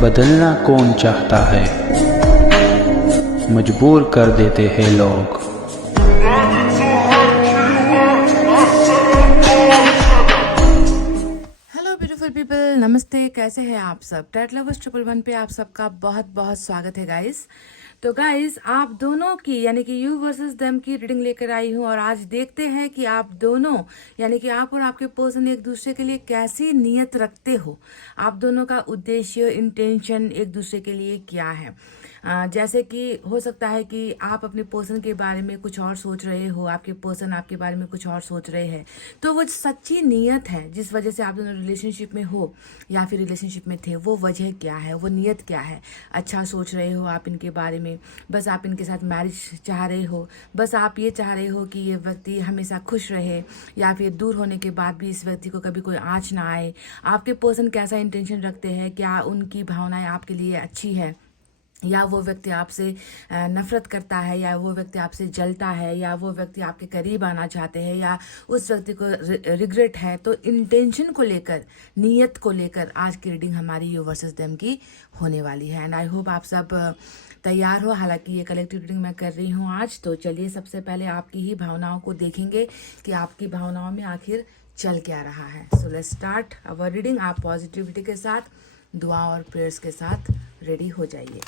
बदलना कौन चाहता है, मजबूर कर देते हैं लोग। हेलो ब्यूटीफुल पीपल, नमस्ते। कैसे हैं आप सब? टैट लवर्स 111 पे आप सबका बहुत बहुत स्वागत है गाइस। तो गाइस, आप दोनों की यानी कि यू वर्सेस देम की रीडिंग लेकर आई हूँ और आज देखते हैं कि आप दोनों यानी कि आप और आपके पर्सन एक दूसरे के लिए कैसी नीयत रखते हो। आप दोनों का उद्देश्य, इंटेंशन एक दूसरे के लिए क्या है। जैसे कि हो सकता है कि आप अपने पर्सन के बारे में कुछ और सोच रहे हो, आपके पर्सन आपके बारे में कुछ और सोच रहे हैं। तो वो सच्ची नीयत है जिस वजह से आप दोनों रिलेशनशिप में हो या फिर रिलेशनशिप में थे, वो वजह क्या है, वो नीयत क्या है। अच्छा सोच रहे हो आप इनके बारे में, बस आप इनके साथ मैरिज चाह रहे हो, बस आप ये चाह रहे हो कि ये व्यक्ति हमेशा खुश रहे, या फिर दूर होने के बाद भी इस व्यक्ति को कभी कोई आँच ना आए। आपके पर्सन कैसा इंटेंशन रखते हैं, क्या उनकी भावनाएं आपके लिए अच्छी है, या वो व्यक्ति आपसे नफरत करता है, या वो व्यक्ति आपसे जलता है, या वो व्यक्ति आपके करीब आना चाहते हैं, या उस व्यक्ति को रिग्रेट है। तो इंटेंशन को लेकर, नीयत को लेकर आज की रीडिंग हमारी यू वर्सेस देम की होने वाली है। एंड आई होप आप सब तैयार हो। हालांकि ये कलेक्टिव रीडिंग मैं कर रही हूँ आज। तो चलिए सबसे पहले आपकी ही भावनाओं को देखेंगे कि आपकी भावनाओं में आखिर चल क्या रहा है। So let's start our reading. आप पॉजिटिविटी के साथ, दुआ और प्रेयर्स के साथ रेडी हो जाइए।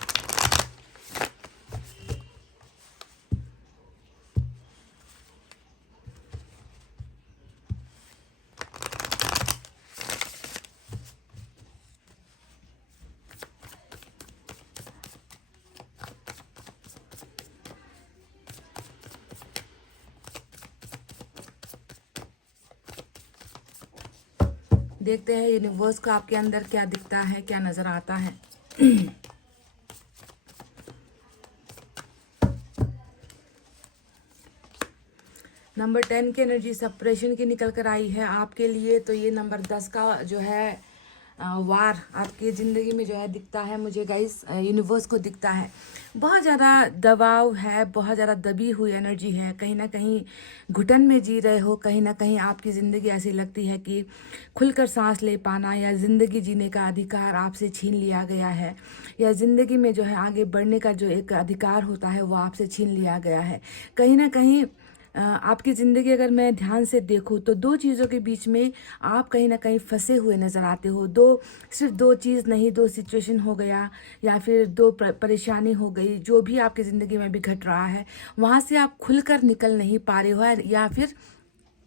देखते हैं यूनिवर्स को आपके अंदर क्या दिखता है, क्या नजर आता है। नंबर 10 की एनर्जी सेपरेशन की निकल कर आई है आपके लिए। तो ये नंबर 10 का जो है वार आपकी ज़िंदगी में जो है दिखता है मुझे गाइस। यूनिवर्स को दिखता है बहुत ज़्यादा दबाव है, बहुत ज़्यादा दबी हुई एनर्जी है। कहीं ना कहीं घुटन में जी रहे हो, कहीं ना कहीं आपकी ज़िंदगी ऐसी लगती है कि खुलकर सांस ले पाना या ज़िंदगी जीने का अधिकार आपसे छीन लिया गया है, या ज़िंदगी में जो है आगे बढ़ने का जो एक अधिकार होता है वो आपसे छीन लिया गया है। कहीं ना कहीं आपकी ज़िंदगी अगर मैं ध्यान से देखूँ तो दो चीज़ों के बीच में आप कहीं ना कहीं फंसे हुए नज़र आते हो। सिर्फ दो चीज़ नहीं, दो सिचुएशन हो गया, या फिर दो परेशानी हो गई, जो भी आपकी ज़िंदगी में भी घट रहा है वहाँ से आप खुलकर निकल नहीं पा रहे हो, या फिर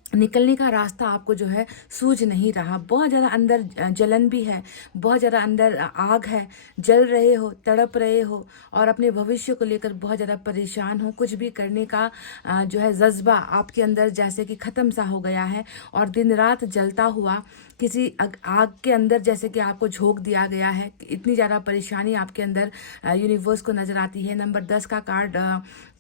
निकलने का रास्ता आपको जो है सूझ नहीं रहा। बहुत ज़्यादा अंदर जलन भी है, बहुत ज़्यादा अंदर आग है, जल रहे हो, तड़प रहे हो और अपने भविष्य को लेकर बहुत ज़्यादा परेशान हो। कुछ भी करने का जो है जज्बा आपके अंदर जैसे कि ख़त्म सा हो गया है, और दिन रात जलता हुआ किसी आग के अंदर जैसे कि आपको झोंक दिया गया है। इतनी ज़्यादा परेशानी आपके अंदर यूनिवर्स को नज़र आती है। नंबर 10 का कार्ड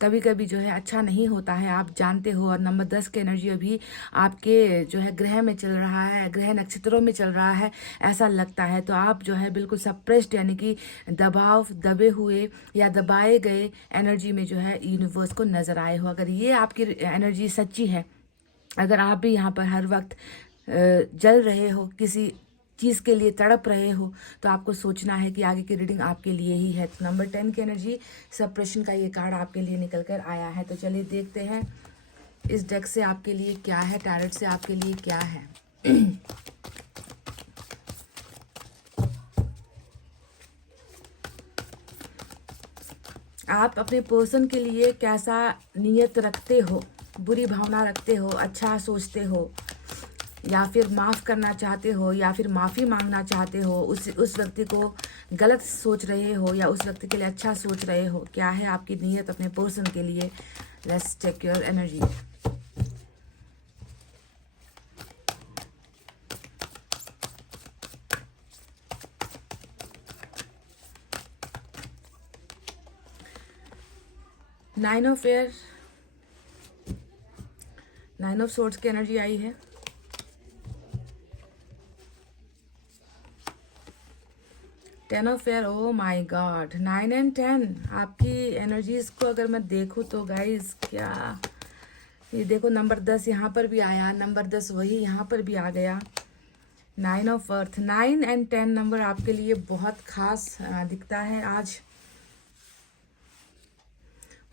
कभी कभी जो है अच्छा नहीं होता है, आप जानते हो। और नंबर 10 की एनर्जी अभी आपके जो है ग्रह में चल रहा है, ग्रह नक्षत्रों में चल रहा है, ऐसा लगता है। तो आप जो है बिल्कुल सप्रेस्ड यानी कि दबे हुए या दबाए गए एनर्जी में जो है यूनिवर्स को नज़र आए हो। अगर ये आपकी एनर्जी सच्ची है, अगर आप भी यहाँ पर हर वक्त जल रहे हो, किसी चीज़ के लिए तड़प रहे हो, तो आपको सोचना है कि आगे की रीडिंग आपके लिए ही है। तो नंबर 10 की एनर्जी सप्रेशन का ये कार्ड आपके लिए निकल कर आया है। तो चलिए देखते हैं इस डेक से आपके लिए क्या है, टैरेट से आपके लिए क्या है। आप अपने पर्सन के लिए कैसा नियत रखते हो, बुरी भावना रखते हो, अच्छा सोचते हो, या फिर माफ़ करना चाहते हो, या फिर माफ़ी मांगना चाहते हो, उस व्यक्ति को गलत सोच रहे हो, या उस व्यक्ति के लिए अच्छा सोच रहे हो। क्या है आपकी नीयत अपने पर्सन के लिए? Let's check your energy. Nine of swords की एनर्जी आई है। 10 of fair, oh my god, 9 and 10। आपकी एनर्जीज को अगर मैं देखूँ तो गाइज, क्या ये देखो, नंबर 10 यहाँ पर भी आया, नंबर 10 वही यहाँ पर भी आ गया। 9 ऑफ अर्थ। 9 एंड 10 नंबर आपके लिए बहुत खास दिखता है आज।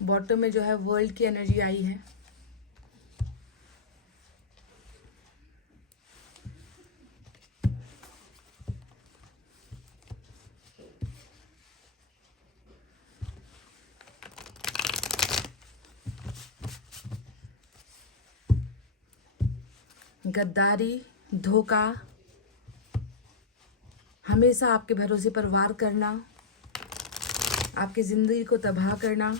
बॉटम में जो है वर्ल्ड की एनर्जी आई है। गद्दारी, धोखा, हमेशा आपके भरोसे पर वार करना, आपकी जिंदगी को तबाह करना,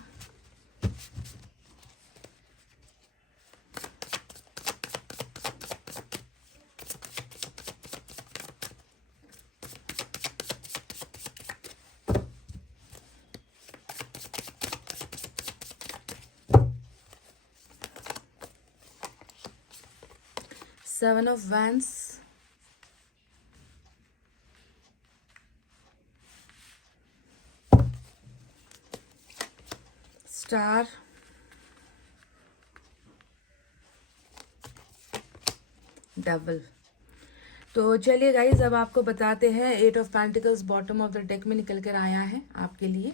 seven of wands, star, double. तो चलिए गाइज, अब आपको बताते हैं 8 of pentacles bottom of the deck में निकल कर आया है आपके लिए।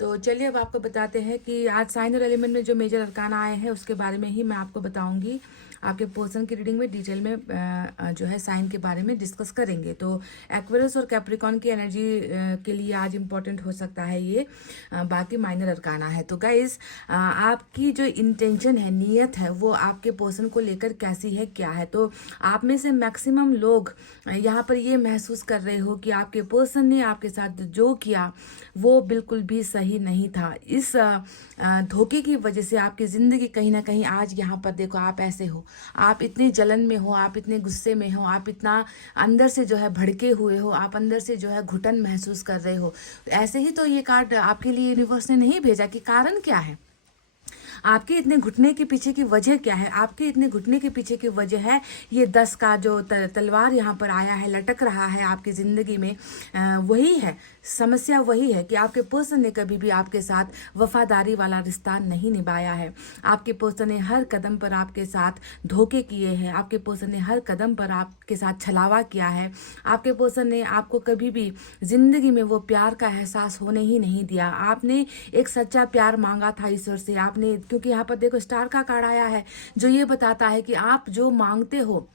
तो चलिए अब आपको बताते हैं कि आज साइन और एलिमेंट में जो मेजर अरकाना आए हैं उसके बारे में ही मैं आपको बताऊंगी। आपके पर्सन की रीडिंग में डिटेल में जो है साइन के बारे में डिस्कस करेंगे। तो एक्वेरियस और कैप्रिकॉन की एनर्जी के लिए आज इम्पॉर्टेंट हो सकता है ये। बाकी माइनर अरकाना है। तो गाइज, आपकी जो इंटेंशन है, नीयत है, वो आपके पर्सन को लेकर कैसी है, क्या है। तो आप में से मैक्सिमम लोग यहाँ पर ये महसूस कर रहे हो कि आपके पर्सन ने आपके साथ जो किया वो बिल्कुल भी सही नहीं था। इस धोखे की वजह से आपकी ज़िंदगी कहीं ना कहीं आज यहाँ पर देखो आप ऐसे हो, आप इतनी जलन में हो, आप इतने गुस्से में हो, आप इतना अंदर से जो है भड़के हुए हो, आप अंदर से जो है घुटन महसूस कर रहे हो। ऐसे ही तो ये कार्ड आपके लिए यूनिवर्स ने नहीं भेजा कि कारण क्या है, आपके इतने घुटने के पीछे की वजह क्या है। आपके इतने घुटने के पीछे की वजह है ये 10 का जो तलवार यहाँ पर आया है, लटक रहा है आपकी ज़िंदगी में। वही है समस्या, वही है कि आपके पर्सन ने कभी भी आपके साथ वफादारी वाला रिश्ता नहीं निभाया है। आपके पर्सन ने हर कदम पर आपके साथ धोखे किए हैं। आपके पर्सन ने हर कदम पर आपके साथ छलावा किया है। आपके पर्सन ने आपको कभी भी ज़िंदगी में वो प्यार का एहसास होने ही नहीं दिया। आपने एक सच्चा प्यार मांगा था ईश्वर से, आपने, क्योंकि यहाँ पर देखो स्टार का कार्ड आया है जो ये बताता है कि आप जो मांगते हो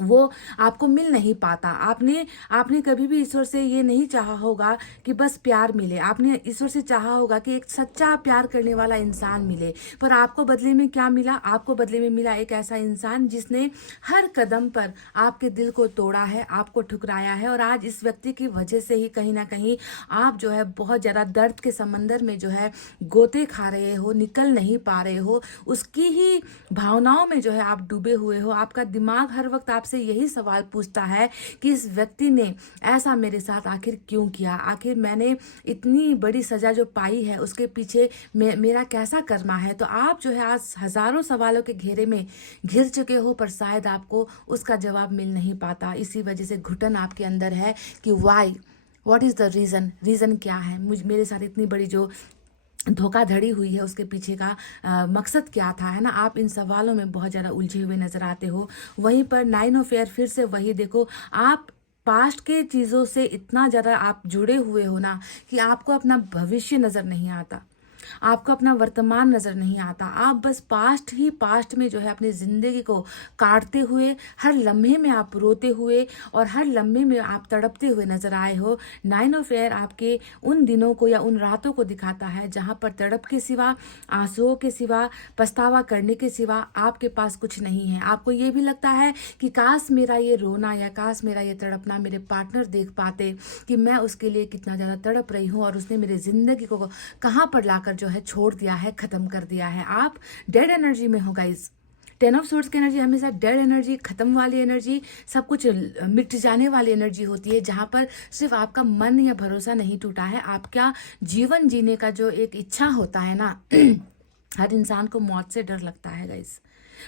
वो आपको मिल नहीं पाता। आपने कभी भी ईश्वर से ये नहीं चाहा होगा कि बस प्यार मिले। आपने ईश्वर से चाहा होगा कि एक सच्चा प्यार करने वाला इंसान मिले, पर आपको बदले में क्या मिला? आपको बदले में मिला एक ऐसा इंसान जिसने हर कदम पर आपके दिल को तोड़ा है, आपको ठुकराया है। और आज इस व्यक्ति की वजह से ही कहीं ना कहीं आप जो है बहुत ज़्यादा दर्द के समंदर में जो है गोते खा रहे हो, निकल नहीं पा रहे हो। उसकी ही भावनाओं में जो है आप डूबे हुए हो। आपका दिमाग हर वक्त आपसे यही सवाल पूछता है कि इस व्यक्ति ने ऐसा मेरे साथ आखिर क्यों किया, आखिर मैंने इतनी बड़ी सजा जो पाई है उसके पीछे मेरा कैसा कर्मा है। तो आप जो है आज हजारों सवालों के घेरे में घिर चुके हो, पर शायद आपको उसका जवाब मिल नहीं पाता। इसी वजह से घुटन आपके अंदर है कि why, what is the reason क्या है, मेरे साथ इतनी बड़ी जो धोखाधड़ी हुई है उसके पीछे का मकसद क्या था, है ना। आप इन सवालों में बहुत ज़्यादा उलझे हुए नज़र आते हो। वहीं पर 9 ऑफ एयर, फिर से वही देखो, आप पास्ट के चीज़ों से इतना ज़्यादा आप जुड़े हुए हो ना कि आपको अपना भविष्य नज़र नहीं आता, आपको अपना वर्तमान नज़र नहीं आता। आप बस पास्ट में जो है अपनी ज़िंदगी को काटते हुए, हर लम्हे में आप रोते हुए और हर लम्हे में आप तड़पते हुए नज़र आए हो। 9 ऑफ एयर आपके उन दिनों को या उन रातों को दिखाता है जहाँ पर तड़प के सिवा, आंसुओं के सिवा, पछतावा करने के सिवा आपके पास कुछ नहीं है। आपको ये भी लगता है कि काश मेरा ये रोना या काश मेरा ये तड़पना मेरे पार्टनर देख पाते कि मैं उसके लिए कितना ज़्यादा तड़प रही हूँ और उसने मेरी ज़िंदगी को कहाँ पर लाकर जो है छोड़ दिया है, खत्म कर दिया है। आप डेड एनर्जी में हो गाइज। 10 ऑफ सोर्ड्स की एनर्जी हमेशा डेड एनर्जी, खत्म वाली एनर्जी, सब कुछ मिट जाने वाली एनर्जी होती है, जहाँ पर सिर्फ आपका मन या भरोसा नहीं टूटा है, आपका जीवन जीने का जो एक इच्छा होता है ना हर इंसान को मौत से डर लगता है गाइज।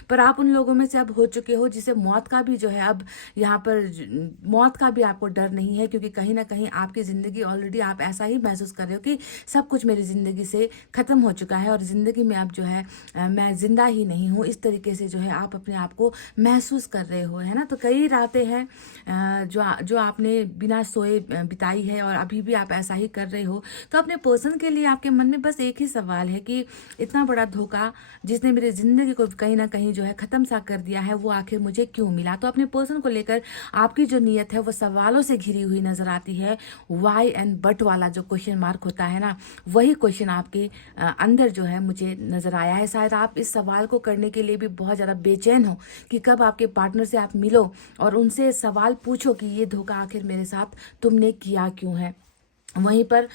पर आप उन लोगों में से अब हो चुके हो जिसे मौत का भी जो है अब यहाँ पर मौत का भी आपको डर नहीं है, क्योंकि कहीं ना कहीं आपकी ज़िंदगी ऑलरेडी आप ऐसा ही महसूस कर रहे हो कि सब कुछ मेरी ज़िंदगी से ख़त्म हो चुका है और ज़िंदगी में अब जो है मैं ज़िंदा ही नहीं हूँ। इस तरीके से जो है आप अपने आप को महसूस कर रहे हो, है ना। तो कई रातें हैं जो आपने बिना सोए बिताई है और अभी भी आप ऐसा ही कर रहे हो। तो अपने पर्सन के लिए आपके मन में बस एक ही सवाल है कि इतना बड़ा धोखा जिसने मेरी ज़िंदगी को कहीं ना कहीं जो है ख़त्म सा कर दिया है, वो आखिर मुझे क्यों मिला। तो अपने पर्सन को लेकर आपकी जो नीयत है वो सवालों से घिरी हुई नज़र आती है। वाई एंड बट वाला जो क्वेश्चन मार्क होता है ना, वही क्वेश्चन आपके अंदर जो है मुझे नज़र आया है। शायद आप इस सवाल को करने के लिए भी बहुत ज़्यादा बेचैन हो कि कब आपके पार्टनर से आप मिलो और उनसे सवाल पूछो कि ये धोखा आखिर मेरे साथ तुमने किया क्यों है। वहीं पर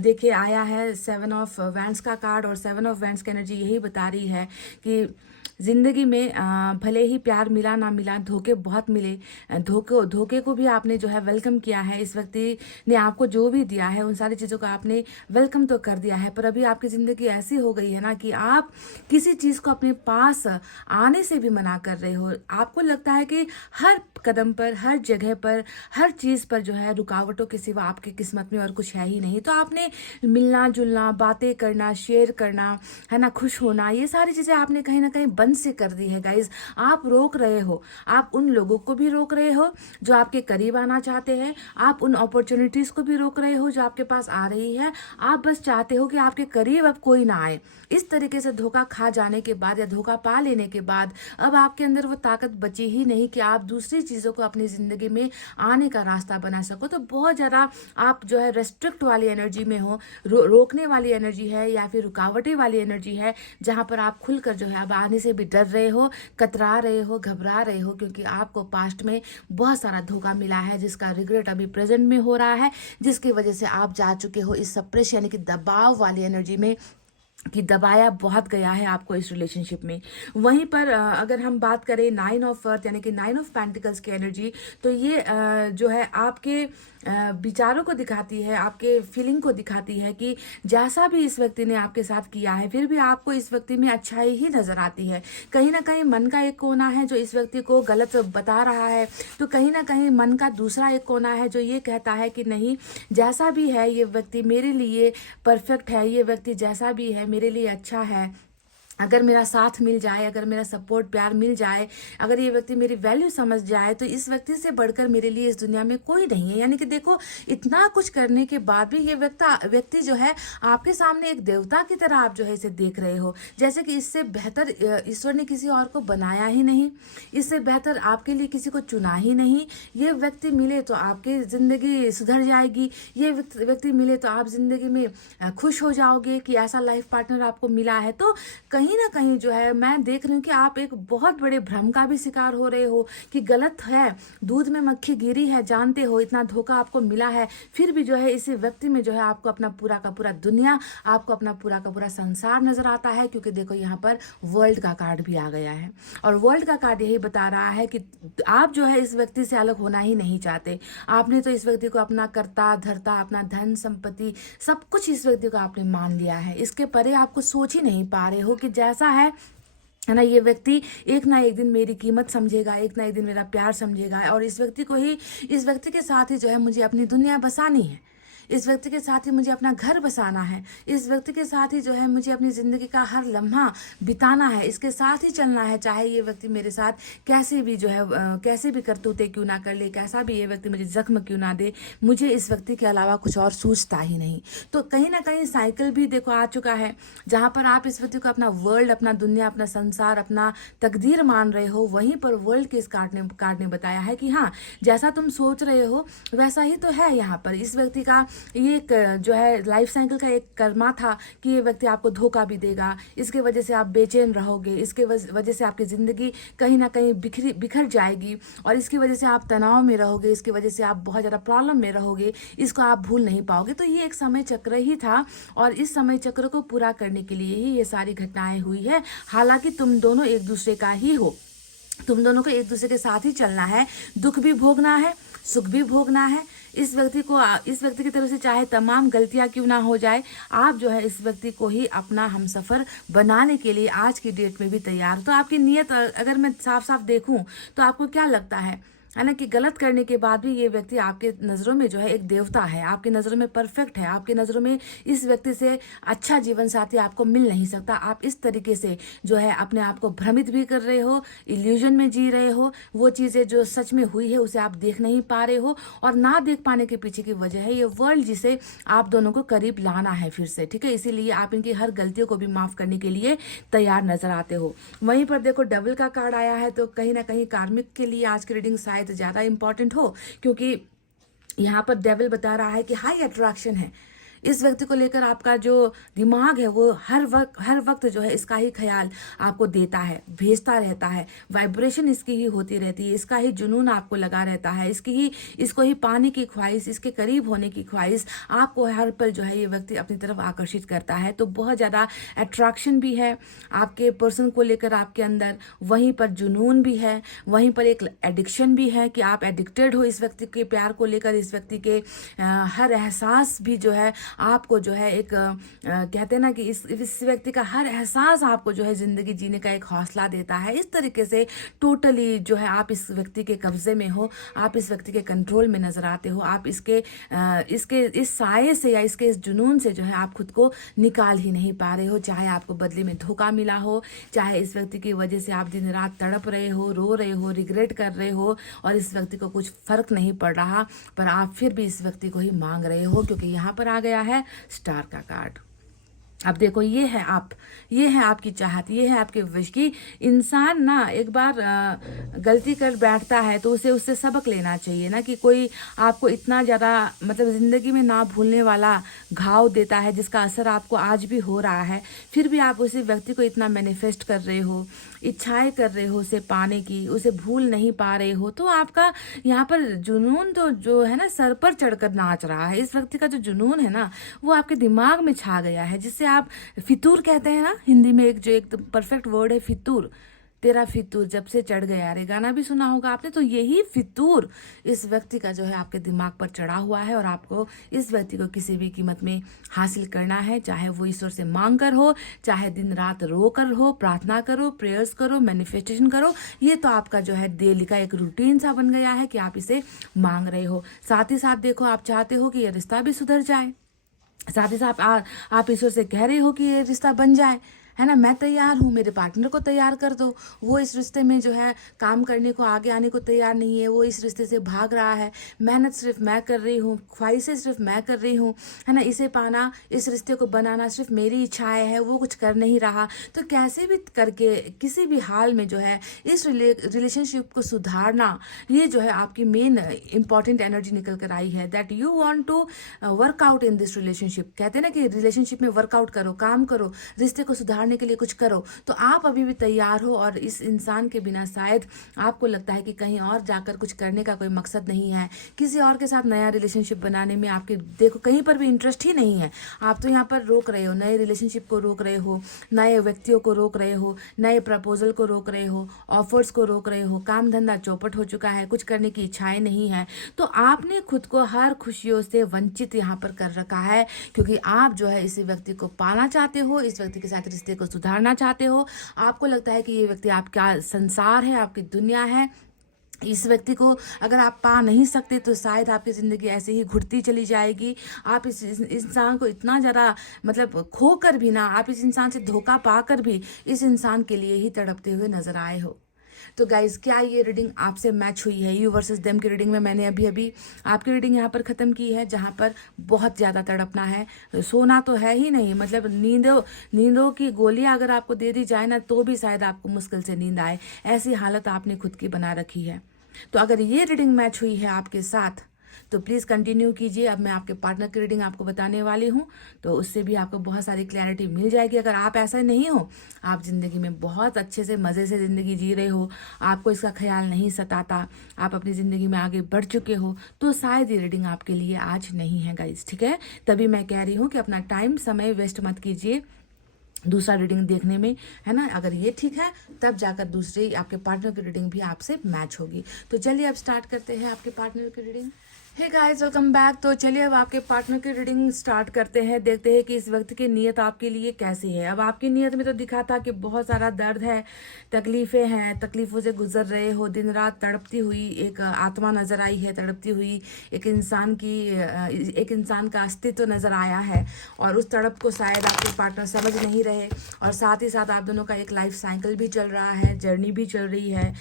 देखिए आया है 7 ऑफ वैंड्स का कार्ड, और 7 ऑफ वैंड्स की एनर्जी यही बता रही है कि ज़िंदगी में भले ही प्यार मिला ना मिला, धोखे बहुत मिले, धोखे को भी आपने जो है वेलकम किया है। इस व्यक्ति ने आपको जो भी दिया है उन सारी चीज़ों का आपने वेलकम तो कर दिया है, पर अभी आपकी ज़िंदगी ऐसी हो गई है ना कि आप किसी चीज़ को अपने पास आने से भी मना कर रहे हो। आपको लगता है कि हर कदम पर, हर जगह पर, हर चीज़ पर जो है रुकावटों के सिवा आपकी किस्मत में और कुछ है ही नहीं। तो आपने मिलना जुलना, बातें करना, शेयर करना, है ना, खुश होना, ये सारी चीज़ें आपने कहीं ना कहीं बंद से कर दी है गाइज। आप रोक रहे हो, आप उन लोगों को भी रोक रहे हो जो आपके करीब आना चाहते हैं, आप उन अपॉर्चुनिटीज़ को भी रोक रहे हो जो आपके पास आ रही है। आप बस चाहते हो कि आपके करीब अब कोई ना आए। इस तरीके से धोखा खा जाने के बाद या धोखा पा लेने के बाद अब आपके अंदर वो ताकत बची ही नहीं कि आप दूसरी चीज़ों को अपनी ज़िंदगी में आने का रास्ता बना सको। तो बहुत ज़्यादा आप जो है रेस्ट्रिक्ट वाली एनर्जी में हो, रोकने वाली एनर्जी है या फिर रुकावटें वाली एनर्जी है, जहाँ पर आप खुलकर जो है अब आने से भी डर रहे हो, कतरा रहे हो, घबरा रहे हो, क्योंकि आपको पास्ट में बहुत सारा धोखा मिला है जिसका रिग्रेट अभी प्रेजेंट में हो रहा है, जिसकी वजह से आप जा चुके हो इस सप्रेस यानी कि दबाव वाली एनर्जी में कि दबाया बहुत गया है आपको इस रिलेशनशिप में। वहीं पर अगर हम बात करें 9 ऑफ अर्थ यानी कि 9 ऑफ पेंटिकल्स की एनर्जी, तो ये जो है आपके विचारों को दिखाती है, आपके फीलिंग को दिखाती है कि जैसा भी इस व्यक्ति ने आपके साथ किया है फिर भी आपको इस व्यक्ति में अच्छाई ही नज़र आती है। कहीं ना कहीं मन का एक कोना है जो इस व्यक्ति को गलत बता रहा है, तो कहीं ना कहीं मन का दूसरा एक कोना है जो ये कहता है कि नहीं, जैसा भी है ये व्यक्ति मेरे लिए परफेक्ट है, ये व्यक्ति जैसा भी है मेरे लिए अच्छा है। अगर मेरा साथ मिल जाए, अगर मेरा सपोर्ट प्यार मिल जाए, अगर ये व्यक्ति मेरी वैल्यू समझ जाए, तो इस व्यक्ति से बढ़कर मेरे लिए इस दुनिया में कोई नहीं है। यानी कि देखो, इतना कुछ करने के बाद भी ये व्यक्ति जो है आपके सामने एक देवता की तरह आप जो है इसे देख रहे हो, जैसे कि इससे बेहतर ईश्वर ने किसी और को बनाया ही नहीं, इससे बेहतर आपके लिए किसी को चुना ही नहीं। ये व्यक्ति मिले तो आपकी ज़िंदगी सुधर जाएगी, ये व्यक्ति मिले तो आप ज़िंदगी में खुश हो जाओगे कि ऐसा लाइफ पार्टनर आपको मिला है। तो कहीं ना कहीं जो है मैं देख रही हूँ कि आप एक बहुत बड़े भ्रम का भी शिकार हो रहे हो कि गलत है, दूध में मक्खी गिरी है, जानते हो इतना धोखा आपको मिला है, फिर भी जो है इसी व्यक्ति में जो है आपको अपना पूरा का पूरा दुनिया, आपको अपना पूरा का पूरा संसार नजर आता है। क्योंकि देखो यहाँ पर वर्ल्ड का कार्ड भी आ गया है, और वर्ल्ड का कार्ड यही बता रहा है कि आप जो है इस व्यक्ति से अलग होना ही नहीं चाहते। आपने तो इस व्यक्ति को अपना करता धरता, अपना धन संपत्ति सब कुछ इस व्यक्ति को आपने मान लिया है। इसके परे आपको सोच ही नहीं पा रहे हो कि जैसा है ना, ये व्यक्ति एक ना एक दिन मेरी कीमत समझेगा, एक ना एक दिन मेरा प्यार समझेगा, और इस व्यक्ति के साथ ही जो है मुझे अपनी दुनिया बसानी है, इस व्यक्ति के साथ ही मुझे अपना घर बसाना है, इस व्यक्ति के साथ ही जो है मुझे अपनी ज़िंदगी का हर लम्हा बिताना है, इसके साथ ही चलना है, चाहे ये व्यक्ति मेरे साथ कैसे भी जो है कैसे भी करतूतें क्यों ना कर ले, कैसा भी ये व्यक्ति मुझे जख्म क्यों ना दे, मुझे इस व्यक्ति के अलावा कुछ और सूझता ही नहीं। तो कहीं ना कहीं साइकिल भी देखो आ चुका है, जहाँ पर आप इस व्यक्ति को अपना वर्ल्ड, अपना दुनिया, अपना संसार, अपना तकदीर मान रहे हो, वहीं पर वर्ल्ड के इस कार्ड ने बताया है कि हाँ, जैसा तुम सोच रहे हो वैसा ही तो है। यहाँ पर इस व्यक्ति का ये एक जो है लाइफ साइकिल का एक कर्मा था कि ये व्यक्ति आपको धोखा भी देगा, इसके वजह से आप बेचैन रहोगे, इसके वजह से आपकी ज़िंदगी कहीं ना कहीं बिखर जाएगी, और इसकी वजह से आप तनाव में रहोगे, इसकी वजह से आप बहुत ज़्यादा प्रॉब्लम में रहोगे, इसको आप भूल नहीं पाओगे। तो ये एक समय चक्र ही था, और इस समय चक्र को पूरा करने के लिए ही ये सारी घटनाएं हुई है। हालांकि तुम दोनों एक दूसरे का ही हो, तुम दोनों को एक दूसरे के साथ ही चलना है, दुख भी भोगना है, सुख भी भोगना है, इस व्यक्ति की तरफ से चाहे तमाम गलतियां क्यों ना हो जाए, आप जो है इस व्यक्ति को ही अपना हमसफर बनाने के लिए आज की डेट में भी तैयार। तो आपकी नीयत अगर मैं साफ साफ देखूं तो आपको क्या लगता है ना, कि गलत करने के बाद भी ये व्यक्ति आपके नज़रों में जो है एक देवता है, आपकी नज़रों में परफेक्ट है, आपकी नज़रों में इस व्यक्ति से अच्छा जीवन साथी आपको मिल नहीं सकता। आप इस तरीके से जो है अपने आप को भ्रमित भी कर रहे हो, इल्यूजन में जी रहे हो, वो चीज़ें जो सच में हुई है उसे आप देख नहीं पा रहे हो, और ना देख पाने के पीछे की वजह है ये वर्ल्ड जिसे आप दोनों को करीब लाना है फिर से, ठीक है। इसीलिए आप इनकी हर गलतियों को भी माफ़ करने के लिए तैयार नजर आते हो। वहीं पर देखो डबल का कार्ड आया है, तो कहीं ना कहीं कार्मिक के लिए आज की रीडिंग शायद ज़्यादा इंपॉर्टेंट हो, क्योंकि यहाँ पर डेविल बता रहा है कि हाई अट्रैक्शन है इस व्यक्ति को लेकर। आपका जो दिमाग है वो हर वक्त जो है इसका ही ख्याल आपको देता है, भेजता रहता है, वाइब्रेशन इसकी ही होती रहती है, इसका ही जुनून आपको लगा रहता है, इसको ही पाने की ख्वाहिश, इसके करीब होने की ख्वाहिश आपको हर पल जो है ये व्यक्ति अपनी तरफ आकर्षित करता है। तो बहुत ज़्यादा अट्रैक्शन भी है आपके पर्सन को लेकर आपके अंदर, वहीं पर जुनून भी है, वहीं पर एक एडिक्शन भी है कि आप एडिक्टेड हो इस व्यक्ति के प्यार को लेकर, इस व्यक्ति के हर एहसास भी जो है आपको जो है एक कहते हैं ना कि इस व्यक्ति का हर एहसास आपको जो है जिंदगी जीने का एक हौसला देता है। इस तरीके से टोटली जो है आप इस व्यक्ति के कब्जे में हो, आप इस व्यक्ति के कंट्रोल में नजर आते हो, आप इसके इस साये से या इसके इस जुनून से जो है आप खुद को निकाल ही नहीं पा रहे हो। चाहे आपको बदले में धोखा मिला हो, चाहे इस व्यक्ति की वजह से आप दिन रात तड़प रहे हो, रो रहे हो, रिग्रेट कर रहे हो, और इस व्यक्ति को कुछ फर्क नहीं पड़ रहा, पर आप फिर भी इस व्यक्ति को ही मांग रहे हो, क्योंकि यहाँ पर आ गया है स्टार का कार्ड। अब देखो ये है आपकी चाहत, ये है आपके विश की इंसान ना एक बार गलती कर बैठता है तो उसे उससे सबक लेना चाहिए ना, कि कोई आपको इतना ज़्यादा मतलब ज़िंदगी में ना भूलने वाला घाव देता है जिसका असर आपको आज भी हो रहा है, फिर भी आप उसी व्यक्ति को इतना मैनिफेस्ट कर रहे हो, इच्छाएं कर रहे हो उसे पाने की, उसे भूल नहीं पा रहे हो। तो आपका यहाँ पर जुनून तो जो है ना सर पर चढ़कर नाच रहा है। इस व्यक्ति का जो जुनून है ना वो आपके दिमाग में छा गया है, जिससे आप फितूर कहते हैं ना हिंदी में, एक परफेक्ट वर्ड है फितूर। तेरा फितूर जब से चढ़ गया, रे गाना भी सुना होगा आपने। तो यही फितूर इस व्यक्ति का जो है आपके दिमाग पर चढ़ा हुआ है, और आपको इस व्यक्ति को किसी भी कीमत में हासिल करना है, चाहे वो ईश्वर से मांग कर हो, चाहे दिन रात रो कर हो, प्रार्थना करो, प्रेयर्स करो, मैनिफेस्टेशन करो। ये तो आपका जो है डेली का एक रूटीन सा बन गया है कि आप इसे मांग रहे हो। साथ ही साथ देखो आप चाहते हो कि ये रिश्ता भी सुधर जाए, साथ ही साथ आप ईश्वर से कह रहे हो कि ये रिश्ता बन जाए, है ना। मैं तैयार हूँ, मेरे पार्टनर को तैयार कर दो। वो इस रिश्ते में जो है काम करने को, आगे आने को तैयार नहीं है, वो इस रिश्ते से भाग रहा है। मेहनत सिर्फ मैं कर रही हूँ, ख्वाहिशें सिर्फ मैं कर रही हूँ, है ना। इसे पाना, इस रिश्ते को बनाना सिर्फ मेरी इच्छाएं है, वो कुछ कर नहीं रहा। तो कैसे भी करके किसी भी हाल में जो है इस रिलेशनशिप को सुधारना, ये जो है आपकी मेन इंपॉर्टेंट एनर्जी निकल कर आई है, that you want to work out in this relationship. कहते हैं ना कि रिलेशनशिप में वर्कआउट करो, काम करो, रिश्ते को सुधारने के लिए कुछ करो। तो आप अभी भी तैयार हो, और इस इंसान के बिना शायद आपको लगता है कि कहीं और जाकर कुछ करने का कोई मकसद नहीं है, किसी और के साथ नया रिलेशनशिप बनाने में आपके देखो कहीं पर भी इंटरेस्ट ही नहीं है। आप तो यहाँ पर रोक रहे हो, नए रिलेशनशिप को रोक रहे हो, नए व्यक्तियों को रोक रहे हो, नए प्रपोजल को रोक रहे हो, ऑफर्स को रोक रहे हो, काम धंधा चौपट हो चुका है, कुछ करने की इच्छाएं नहीं है। तो आपने खुद को हर खुशियों से वंचित यहाँ पर कर रखा है, क्योंकि आप जो है इसी व्यक्ति को पाना चाहते हो, इस व्यक्ति के साथ रिश्ते को सुधारना चाहते हो। आपको लगता है कि ये व्यक्ति आपका संसार है, आपकी दुनिया है। इस व्यक्ति को अगर आप पा नहीं सकते तो शायद आपकी ज़िंदगी ऐसे ही घुटती चली जाएगी। आप इस इंसान को इतना ज़्यादा मतलब खोकर भी ना, आप इस इंसान से धोखा पाकर भी इस इंसान के लिए ही तड़पते हुए नजर आए हो। तो गाइज, क्या ये रीडिंग आपसे मैच हुई है? यू वर्सेस देम की रीडिंग में मैंने अभी आपकी रीडिंग यहाँ पर ख़त्म की है, जहाँ पर बहुत ज़्यादा तड़पना है, सोना तो है ही नहीं, मतलब नींदों की गोलियाँ अगर आपको दे दी जाए ना तो भी शायद आपको मुश्किल से नींद आए, ऐसी हालत आपने खुद की बना रखी है। तो अगर ये रीडिंग मैच हुई है आपके साथ तो प्लीज़ कंटिन्यू कीजिए। अब मैं आपके पार्टनर की रीडिंग आपको बताने वाली हूँ, तो उससे भी आपको बहुत सारी क्लैरिटी मिल जाएगी। अगर आप ऐसा नहीं हो, आप ज़िंदगी में बहुत अच्छे से मज़े से ज़िंदगी जी रहे हो, आपको इसका ख्याल नहीं सताता, आप अपनी ज़िंदगी में आगे बढ़ चुके हो, तो शायद ये रीडिंग आपके लिए आज नहीं है गाइज, ठीक है। तभी मैं कह रही हूँ कि अपना टाइम समय वेस्ट मत कीजिए दूसरा रीडिंग देखने में, है ना। अगर ये ठीक है तब जाकर दूसरी आपके पार्टनर की रीडिंग भी आपसे मैच होगी। तो चलिए अब स्टार्ट करते हैं आपके पार्टनर की reading. Hey guys, welcome back. तो चलिए अब आपके पार्टनर की रीडिंग स्टार्ट करते हैं। देखते हैं कि इस व्यक्ति की नीयत आपके लिए कैसी है। अब आपकी नीयत में तो दिखा था कि बहुत सारा दर्द है, तकलीफें हैं, तकलीफों से गुजर रहे हो, दिन रात तड़पती हुई एक आत्मा नजर आई है, तड़पती हुई एक इंसान का अस्तित्व नजर आया है। और उस तड़प को शायद आपके पार्टनर समझ नहीं रहे। और साथ ही साथ आप दोनों का एक लाइफ साइकिल भी चल रहा है, जर्नी भी चल रही है,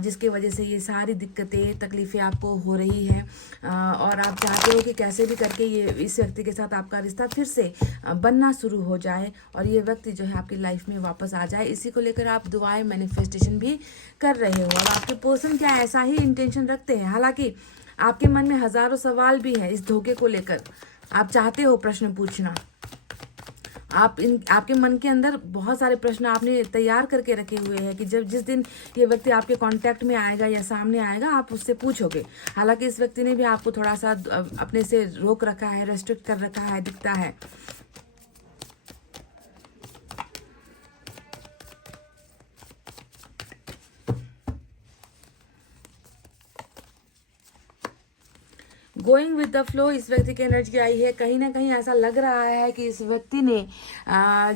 जिसकी वजह से ये सारी दिक्कतें, तकलीफें आपको हो रही है। और आप चाहते हो कि कैसे भी करके ये इस व्यक्ति के साथ आपका रिश्ता फिर से बनना शुरू हो जाए और ये व्यक्ति जो है आपकी लाइफ में वापस आ जाए। इसी को लेकर आप दुआएं, मैनिफेस्टेशन भी कर रहे हो। और आपके पर्सन क्या ऐसा ही इंटेंशन रखते हैं। हालांकि आपके मन में हजारों सवाल भी हैं इस धोखे को लेकर। आप चाहते हो प्रश्न पूछना, आपके मन के अंदर बहुत सारे प्रश्न आपने तैयार करके रखे हुए हैं कि जिस दिन ये व्यक्ति आपके कांटेक्ट में आएगा या सामने आएगा आप उससे पूछोगे। हालांकि इस व्यक्ति ने भी आपको थोड़ा सा अपने से रोक रखा है, रेस्ट्रिक्ट कर रखा है, दिखता है। गोइंग विद द फ्लो इस व्यक्ति की एनर्जी आई है। कहीं ना कहीं ऐसा लग रहा है कि इस व्यक्ति ने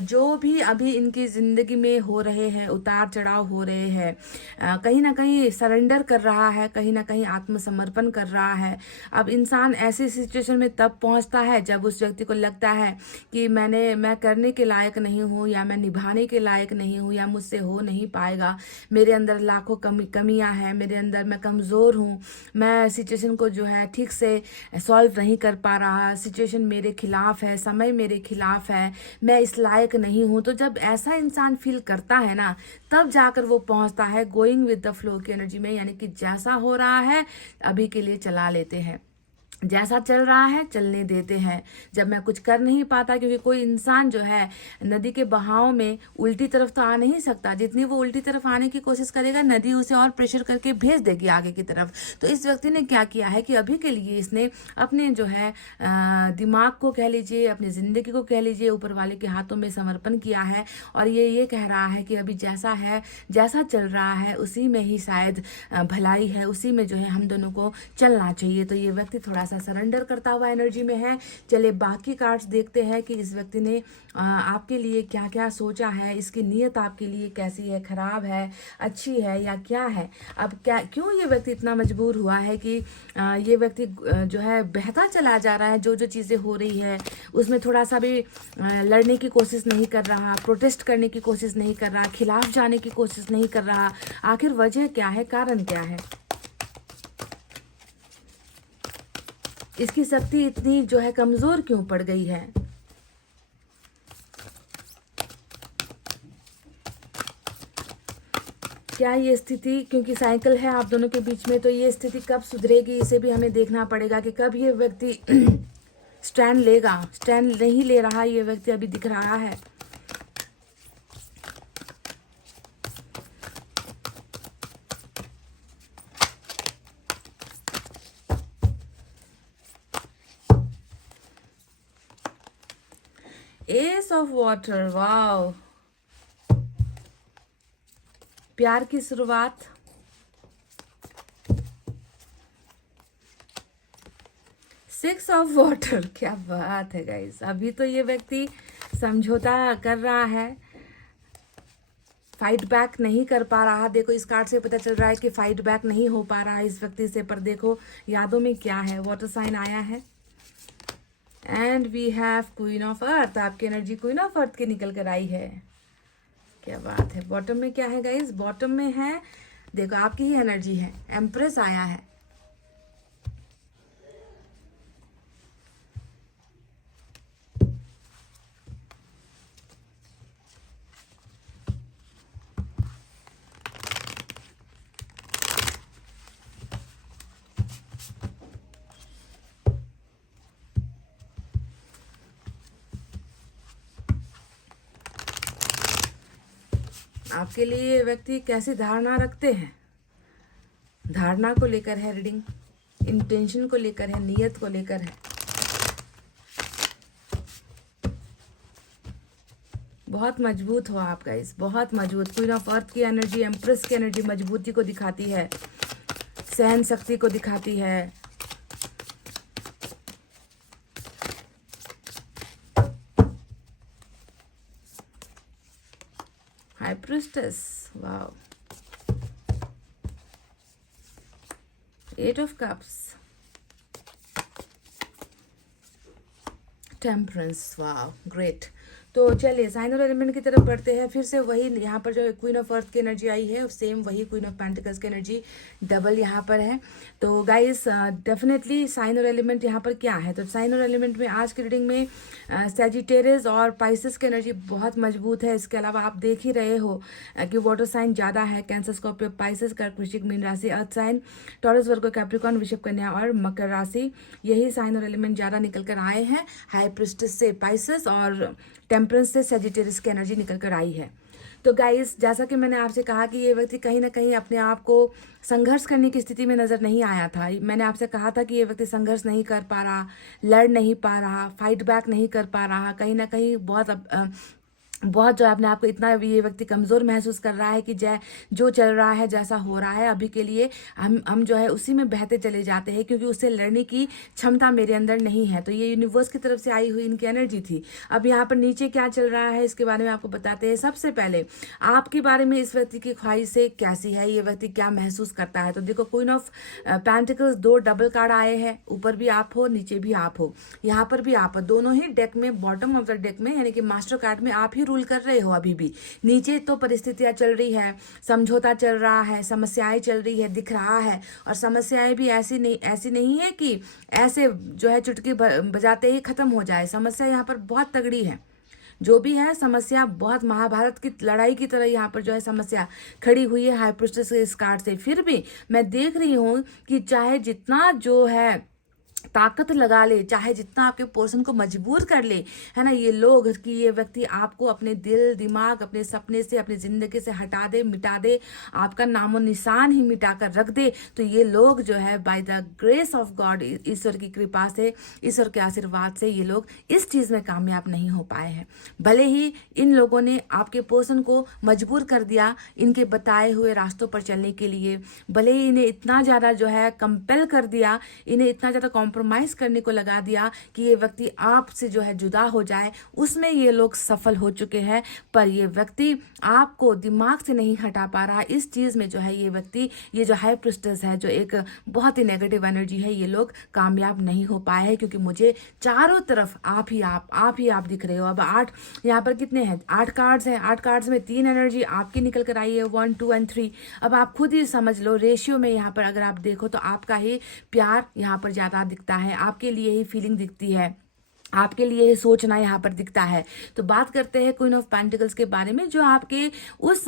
जो भी अभी इनकी ज़िंदगी में हो रहे हैं, उतार चढ़ाव हो रहे हैं, कहीं ना कहीं सरेंडर कर रहा है, कहीं ना कहीं आत्मसमर्पण कर रहा है। अब इंसान ऐसी सिचुएशन में तब पहुंचता है जब उस व्यक्ति को लगता है कि मैं करने के लायक नहीं हूँ, या मैं निभाने के लायक नहीं हूँ, या मुझसे हो नहीं पाएगा, मेरे अंदर लाखों कमियां हैं, मेरे अंदर मैं कमज़ोर हूँ, मैं सिचुएशन को जो है ठीक से सॉल्व नहीं कर पा रहा, सिचुएशन मेरे खिलाफ है, समय मेरे खिलाफ है, मैं इस लायक नहीं हूं। तो जब ऐसा इंसान फील करता है ना, तब जाकर वो पहुंचता है गोइंग विद द फ्लो की एनर्जी में। यानी कि जैसा हो रहा है अभी के लिए चला लेते हैं, जैसा चल रहा है चलने देते हैं। जब मैं कुछ कर नहीं पाता, क्योंकि कोई इंसान जो है नदी के बहाव में उल्टी तरफ तो आ नहीं सकता, जितनी वो उल्टी तरफ आने की कोशिश करेगा नदी उसे और प्रेशर करके भेज देगी आगे की तरफ। तो इस व्यक्ति ने क्या किया है कि अभी के लिए इसने अपने जो है दिमाग को कह लीजिए, अपनी ज़िंदगी को कह लीजिए, ऊपर वाले के हाथों में समर्पण किया है। और ये कह रहा है कि अभी जैसा है, जैसा चल रहा है उसी में ही शायद भलाई है, उसी में जो है हम दोनों को चलना चाहिए। तो ये व्यक्ति थोड़ा सा सरेंडर करता हुआ एनर्जी में है। चलिए बाकी कार्ड्स देखते हैं कि इस व्यक्ति ने आपके लिए क्या क्या सोचा है, इसकी नीयत आपके लिए कैसी है, खराब है, अच्छी है, या क्या है। अब क्यों ये व्यक्ति इतना मजबूर हुआ है कि ये व्यक्ति जो है बहता चला जा रहा है, जो जो चीज़ें हो रही है उसमें थोड़ा सा भी लड़ने की कोशिश नहीं कर रहा, प्रोटेस्ट करने की कोशिश नहीं कर रहा, खिलाफ जाने की कोशिश नहीं कर रहा। आखिर वजह क्या है, कारण क्या है, इसकी शक्ति इतनी जो है कमजोर क्यों पड़ गई है। क्या ये स्थिति, क्योंकि साइकिल है आप दोनों के बीच में, तो ये स्थिति कब सुधरेगी इसे भी हमें देखना पड़ेगा कि कब ये व्यक्ति स्टैंड लेगा। स्टैंड नहीं ले रहा ये व्यक्ति, अभी दिख रहा है। एस ऑफ वाटर, वाओ, प्यार की शुरुआत, सिक्स ऑफ वाटर, क्या बात है गाइस। अभी तो ये व्यक्ति समझौता कर रहा है, फाइट बैक नहीं कर पा रहा। देखो इस कार्ड से पता चल रहा है कि फाइट बैक नहीं हो पा रहा है इस व्यक्ति से। पर देखो यादों में क्या है, वाटर साइन आया है and we have queen of earth. आपकी एनर्जी क्वीन ऑफ अर्थ की निकल कर आई है, क्या बात है। बॉटम में क्या है गाइस, बॉटम में है, देखो आपकी ही एनर्जी है, एम्प्रेस आया है। आपके लिए ये व्यक्ति कैसी धारणा रखते हैं, धारणा को लेकर है रीडिंग, इंटेंशन को लेकर है, नियत को लेकर है। बहुत मजबूत हो आप गाइस, बहुत मजबूत। क्वीन ऑफ अर्थ की एनर्जी, एम्प्रेस की एनर्जी मजबूती को दिखाती है, सहन शक्ति को दिखाती है, priestess, wow, 8 of cups, temperance, wow, great. तो चलिए साइन और एलिमेंट की तरफ बढ़ते हैं। फिर से वही यहाँ पर जो क्वीन ऑफ अर्थ की एनर्जी आई है, सेम वही क्वीन ऑफ पेंटिकल्स की एनर्जी डबल यहाँ पर है। तो गाइस डेफिनेटली साइन और एलिमेंट यहाँ पर क्या है, तो साइन और एलिमेंट में आज की रीडिंग में सैजिटेरियस और पाइसेस की एनर्जी बहुत मजबूत है। इसके अलावा आप देख ही रहे हो कि वाटर साइन ज़्यादा है, कैंसर, स्कॉर्पियो, पाइसेस, कर्क, वृश्चिक, मीन राशि, अर्थ साइन, टॉरस, वर्गो, कैप्रिकॉर्न, वृषभ, कन्या और मकर राशि, यही साइन और एलिमेंट ज़्यादा निकल कर आए हैं। हाई प्रिस्टेस से पाइसेस और टेम्परेंस से सजिटेरियस की एनर्जी निकल कर आई है। तो गाइस जैसा कि मैंने आपसे कहा कि ये व्यक्ति कहीं ना कहीं अपने आप को संघर्ष करने की स्थिति में नज़र नहीं आया था। मैंने आपसे कहा था कि ये व्यक्ति संघर्ष नहीं कर पा रहा, लड़ नहीं पा रहा, फाइट बैक नहीं कर पा रहा, कहीं ना कहीं बहुत जो अपने आप को इतना ये व्यक्ति कमज़ोर महसूस कर रहा है कि जो चल रहा है, जैसा हो रहा है अभी के लिए हम जो है उसी में बहते चले जाते हैं, क्योंकि उससे लड़ने की क्षमता मेरे अंदर नहीं है। तो ये यूनिवर्स की तरफ से आई हुई इनकी एनर्जी थी। अब यहाँ पर नीचे क्या चल रहा है इसके बारे में आपको बताते हैं। सबसे पहले आपके बारे में इस व्यक्ति की ख्वाहिशें कैसी है, ये व्यक्ति क्या महसूस करता है। तो देखो queen of pentacles, 2 double card आए हैं, ऊपर भी आप हो, नीचे भी आप हो, यहाँ पर भी आप हो, दोनों ही डेक में बॉटम ऑफ द डेक में यानी कि मास्टर कार्ड में आप ही रूल कर रहे हो। अभी भी नीचे तो परिस्थितियां चल रही है, समझौता चल रहा है, समस्याएं चल रही है, दिख रहा है। और समस्याएं भी ऐसी नहीं है कि ऐसे जो है चुटकी बजाते ही खत्म हो जाए। समस्या यहाँ पर बहुत तगड़ी है, जो भी है समस्या बहुत महाभारत की लड़ाई की तरह यहाँ पर जो है समस्या खड़ी हुई है हाई प्रिस्टेस के इस कार्ड से। फिर भी मैं देख रही हूँ कि चाहे जितना जो है ताकत लगा ले, चाहे जितना आपके पर्सन को मजबूर कर ले, है ना, ये लोग कि ये व्यक्ति आपको अपने दिल दिमाग, अपने सपने से, अपनी जिंदगी से हटा दे, मिटा दे, आपका नामो निशान ही मिटा कर रख दे, तो ये लोग जो है by the grace of God, ईश्वर की कृपा से, ईश्वर के आशीर्वाद से ये लोग इस चीज़ में कामयाब नहीं हो पाए हैं। भले ही इन लोगों ने आपके पर्सन को मजबूर कर दिया इनके बताए हुए रास्तों पर चलने के लिए, भले ही इन्हें इतना ज़्यादा जो है कंपेल कर दिया, इन्हें इतना ज़्यादा कॉम्प्रोमाइज करने को लगा दिया कि ये व्यक्ति आपसे जो है जुदा हो जाए, उसमें ये लोग सफल हो चुके हैं। पर ये व्यक्ति आपको दिमाग से नहीं हटा पा रहा। इस चीज़ में जो है ये व्यक्ति, ये जो हाई प्रिस्टेस है, जो एक बहुत ही नेगेटिव एनर्जी है, ये लोग कामयाब नहीं हो पाए हैं, क्योंकि मुझे चारों तरफ आप ही आप दिख रहे हो। अब 8 यहाँ पर कितने हैं, 8 कार्ड्स हैं, 8 कार्ड्स में 3 एनर्जी आपकी निकल कर आई है, 1, 2 एंड 3। अब आप खुद ही समझ लो रेशियो में यहाँ पर अगर आप देखो तो आपका ही प्यार यहाँ पर ज़्यादा दिखता है, आपके लिए ही फीलिंग दिखती है, आपके लिए सोचना यहाँ पर दिखता है। तो बात करते हैं क्वीन ऑफ पेंटिकल्स के बारे में, जो आपके उस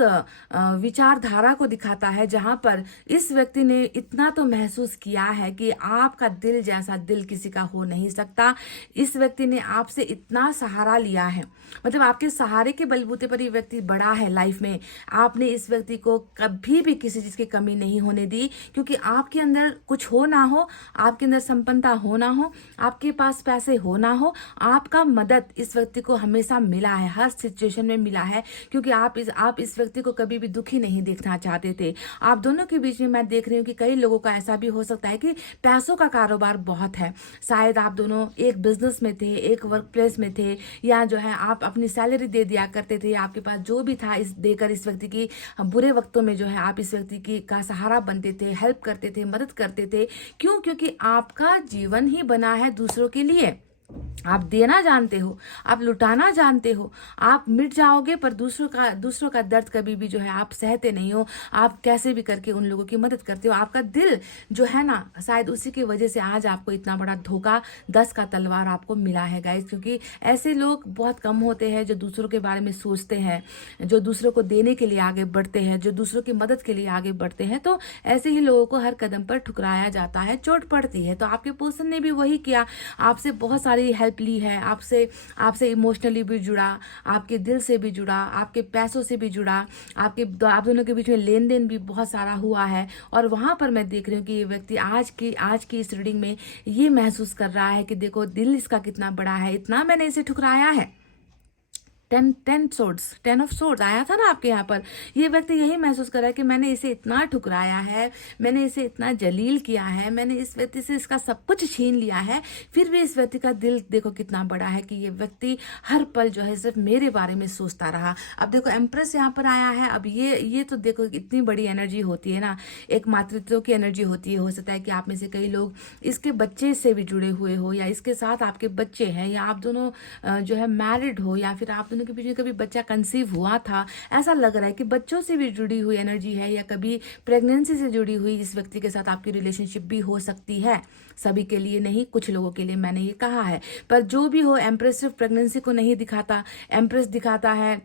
विचारधारा को दिखाता है जहाँ पर इस व्यक्ति ने इतना तो महसूस किया है कि आपका दिल जैसा दिल किसी का हो नहीं सकता। इस व्यक्ति ने आपसे इतना सहारा लिया है, मतलब आपके सहारे के बलबूते पर ये व्यक्ति बड़ा है लाइफ में। आपने इस व्यक्ति को कभी भी किसी चीज़ की कमी नहीं होने दी, क्योंकि आपके अंदर कुछ हो ना हो, आपके अंदर संपन्नता हो ना हो, आपके पास पैसे हो ना हो, आपका मदद इस व्यक्ति को हमेशा मिला है, हर सिचुएशन में मिला है, क्योंकि आप इस व्यक्ति को कभी भी दुखी नहीं देखना चाहते थे। आप दोनों के बीच में मैं देख रही हूँ कि कई लोगों का ऐसा भी हो सकता है कि पैसों का कारोबार बहुत है, शायद आप दोनों एक बिजनेस में थे, एक वर्क प्लेस में थे, या जो है आप अपनी सैलरी दे दिया करते थे, आपके पास जो भी था इस देकर इस व्यक्ति की बुरे वक्तों में जो है आप इस व्यक्ति की का सहारा बनते थे, हेल्प करते थे, मदद करते थे। क्यों? क्योंकि आपका जीवन ही बना है दूसरों के लिए। आप देना जानते हो, आप लुटाना जानते हो, आप मिट जाओगे, पर दूसरों का दर्द कभी भी जो है आप सहते नहीं हो। आप कैसे भी करके उन लोगों की मदद करते हो। आपका दिल जो है ना, शायद उसी की वजह से आज आपको इतना बड़ा धोखा, 10 का तलवार आपको मिला है गाइस, क्योंकि ऐसे लोग बहुत कम होते हैं जो दूसरों के बारे में सोचते हैं, जो दूसरों को देने के लिए आगे बढ़ते हैं, जो दूसरों की मदद के लिए आगे बढ़ते हैं। तो ऐसे ही लोगों को हर कदम पर ठुकराया जाता है, चोट पड़ती है। तो आपके पर्सन ने भी वही किया, आपसे बहुत सारी हेल्प ली है, आपसे इमोशनली भी जुड़ा, आपके दिल से भी जुड़ा, आपके पैसों से भी जुड़ा, आप दोनों के बीच में लेन देन भी बहुत सारा हुआ है। और वहां पर मैं देख रही हूँ कि ये व्यक्ति आज की इस रीडिंग में ये महसूस कर रहा है कि देखो दिल इसका कितना बड़ा है, इतना मैंने इसे ठुकराया है, टेन ऑफ सोर्ड्स आया था ना आपके यहाँ पर। ये व्यक्ति यही महसूस कर रहा है कि मैंने इसे इतना ठुकराया है, मैंने इसे इतना जलील किया है, मैंने इस व्यक्ति से इसका सब कुछ छीन लिया है, फिर भी इस व्यक्ति का दिल देखो कितना बड़ा है कि ये व्यक्ति हर पल जो है सिर्फ मेरे बारे में सोचता रहा। अब देखो एम्प्रेस यहाँ पर आया है। अब ये तो देखो इतनी बड़ी एनर्जी होती है ना, एक मातृत्व की एनर्जी होती है। हो सकता है कि आप में से कई लोग इसके बच्चे से भी जुड़े हुए हो, या इसके साथ आपके बच्चे हैं, या आप दोनों जो है मैरिड हो, या फिर आप दोनों के बीच में कभी बच्चा कंसीव हुआ था। ऐसा लग रहा है कि बच्चों से भी जुड़ी हुई एनर्जी है, या कभी प्रेगनेंसी से जुड़ी हुई इस व्यक्ति के साथ आपकी रिलेशनशिप भी हो सकती है। सभी के लिए नहीं, कुछ लोगों के लिए मैंने ये कहा है। पर जो भी हो, एम्प्रेस सिर्फ प्रेगनेंसी को नहीं दिखाता, एम्प्रेस दिखाता है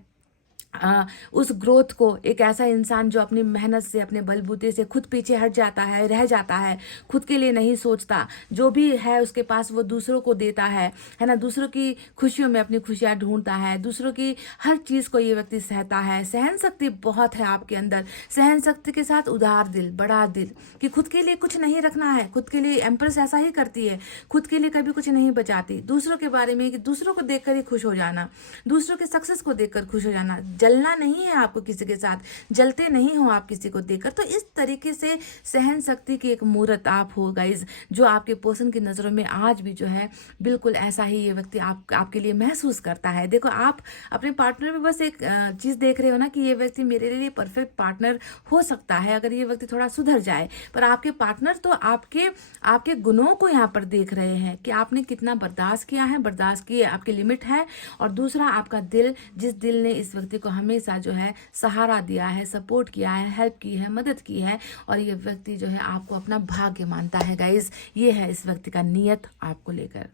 उस ग्रोथ को। एक ऐसा इंसान जो अपनी मेहनत से, अपने बलबूते से खुद पीछे हट जाता है, रह जाता है, खुद के लिए नहीं सोचता, जो भी है उसके पास वो दूसरों को देता है ना। दूसरों की खुशियों में अपनी खुशियां ढूंढता है, दूसरों की हर चीज को ये व्यक्ति सहता है। सहन शक्ति बहुत है आपके अंदर, सहन शक्ति के साथ उदार दिल, बड़ा दिल, कि खुद के लिए कुछ नहीं रखना है। खुद के लिए एम्प्रेस ऐसा ही करती है, खुद के लिए कभी कुछ नहीं बचाती। दूसरों के बारे में, कि दूसरों को देखकर ही खुश हो जाना, दूसरों के सक्सेस को देखकर खुश हो जाना। जलना नहीं है आपको किसी के साथ, जलते नहीं हो आप किसी को देखकर। तो इस तरीके से सहन शक्ति की एक मूर्त आप हो गाइज, जो आपके पर्सन की नजरों में आज भी जो है बिल्कुल ऐसा ही ये व्यक्ति आपके लिए महसूस करता है। देखो आप अपने पार्टनर में बस एक चीज देख रहे हो ना, कि ये व्यक्ति मेरे लिए परफेक्ट पार्टनर हो सकता है अगर ये व्यक्ति थोड़ा सुधर जाए। पर आपके पार्टनर तो आपके गुणों को यहाँ पर देख रहे हैं कि आपने कितना बर्दाश्त किया है, बर्दाश्त की आपकी लिमिट है। और दूसरा आपका दिल, जिस दिल ने इस व्यक्ति को हमेशा जो है सहारा दिया है, सपोर्ट किया है, हेल्प की है, मदद की है। और ये व्यक्ति जो है आपको अपना भाग्य मानता है गाइज। ये है इस व्यक्ति का नियत आपको लेकर।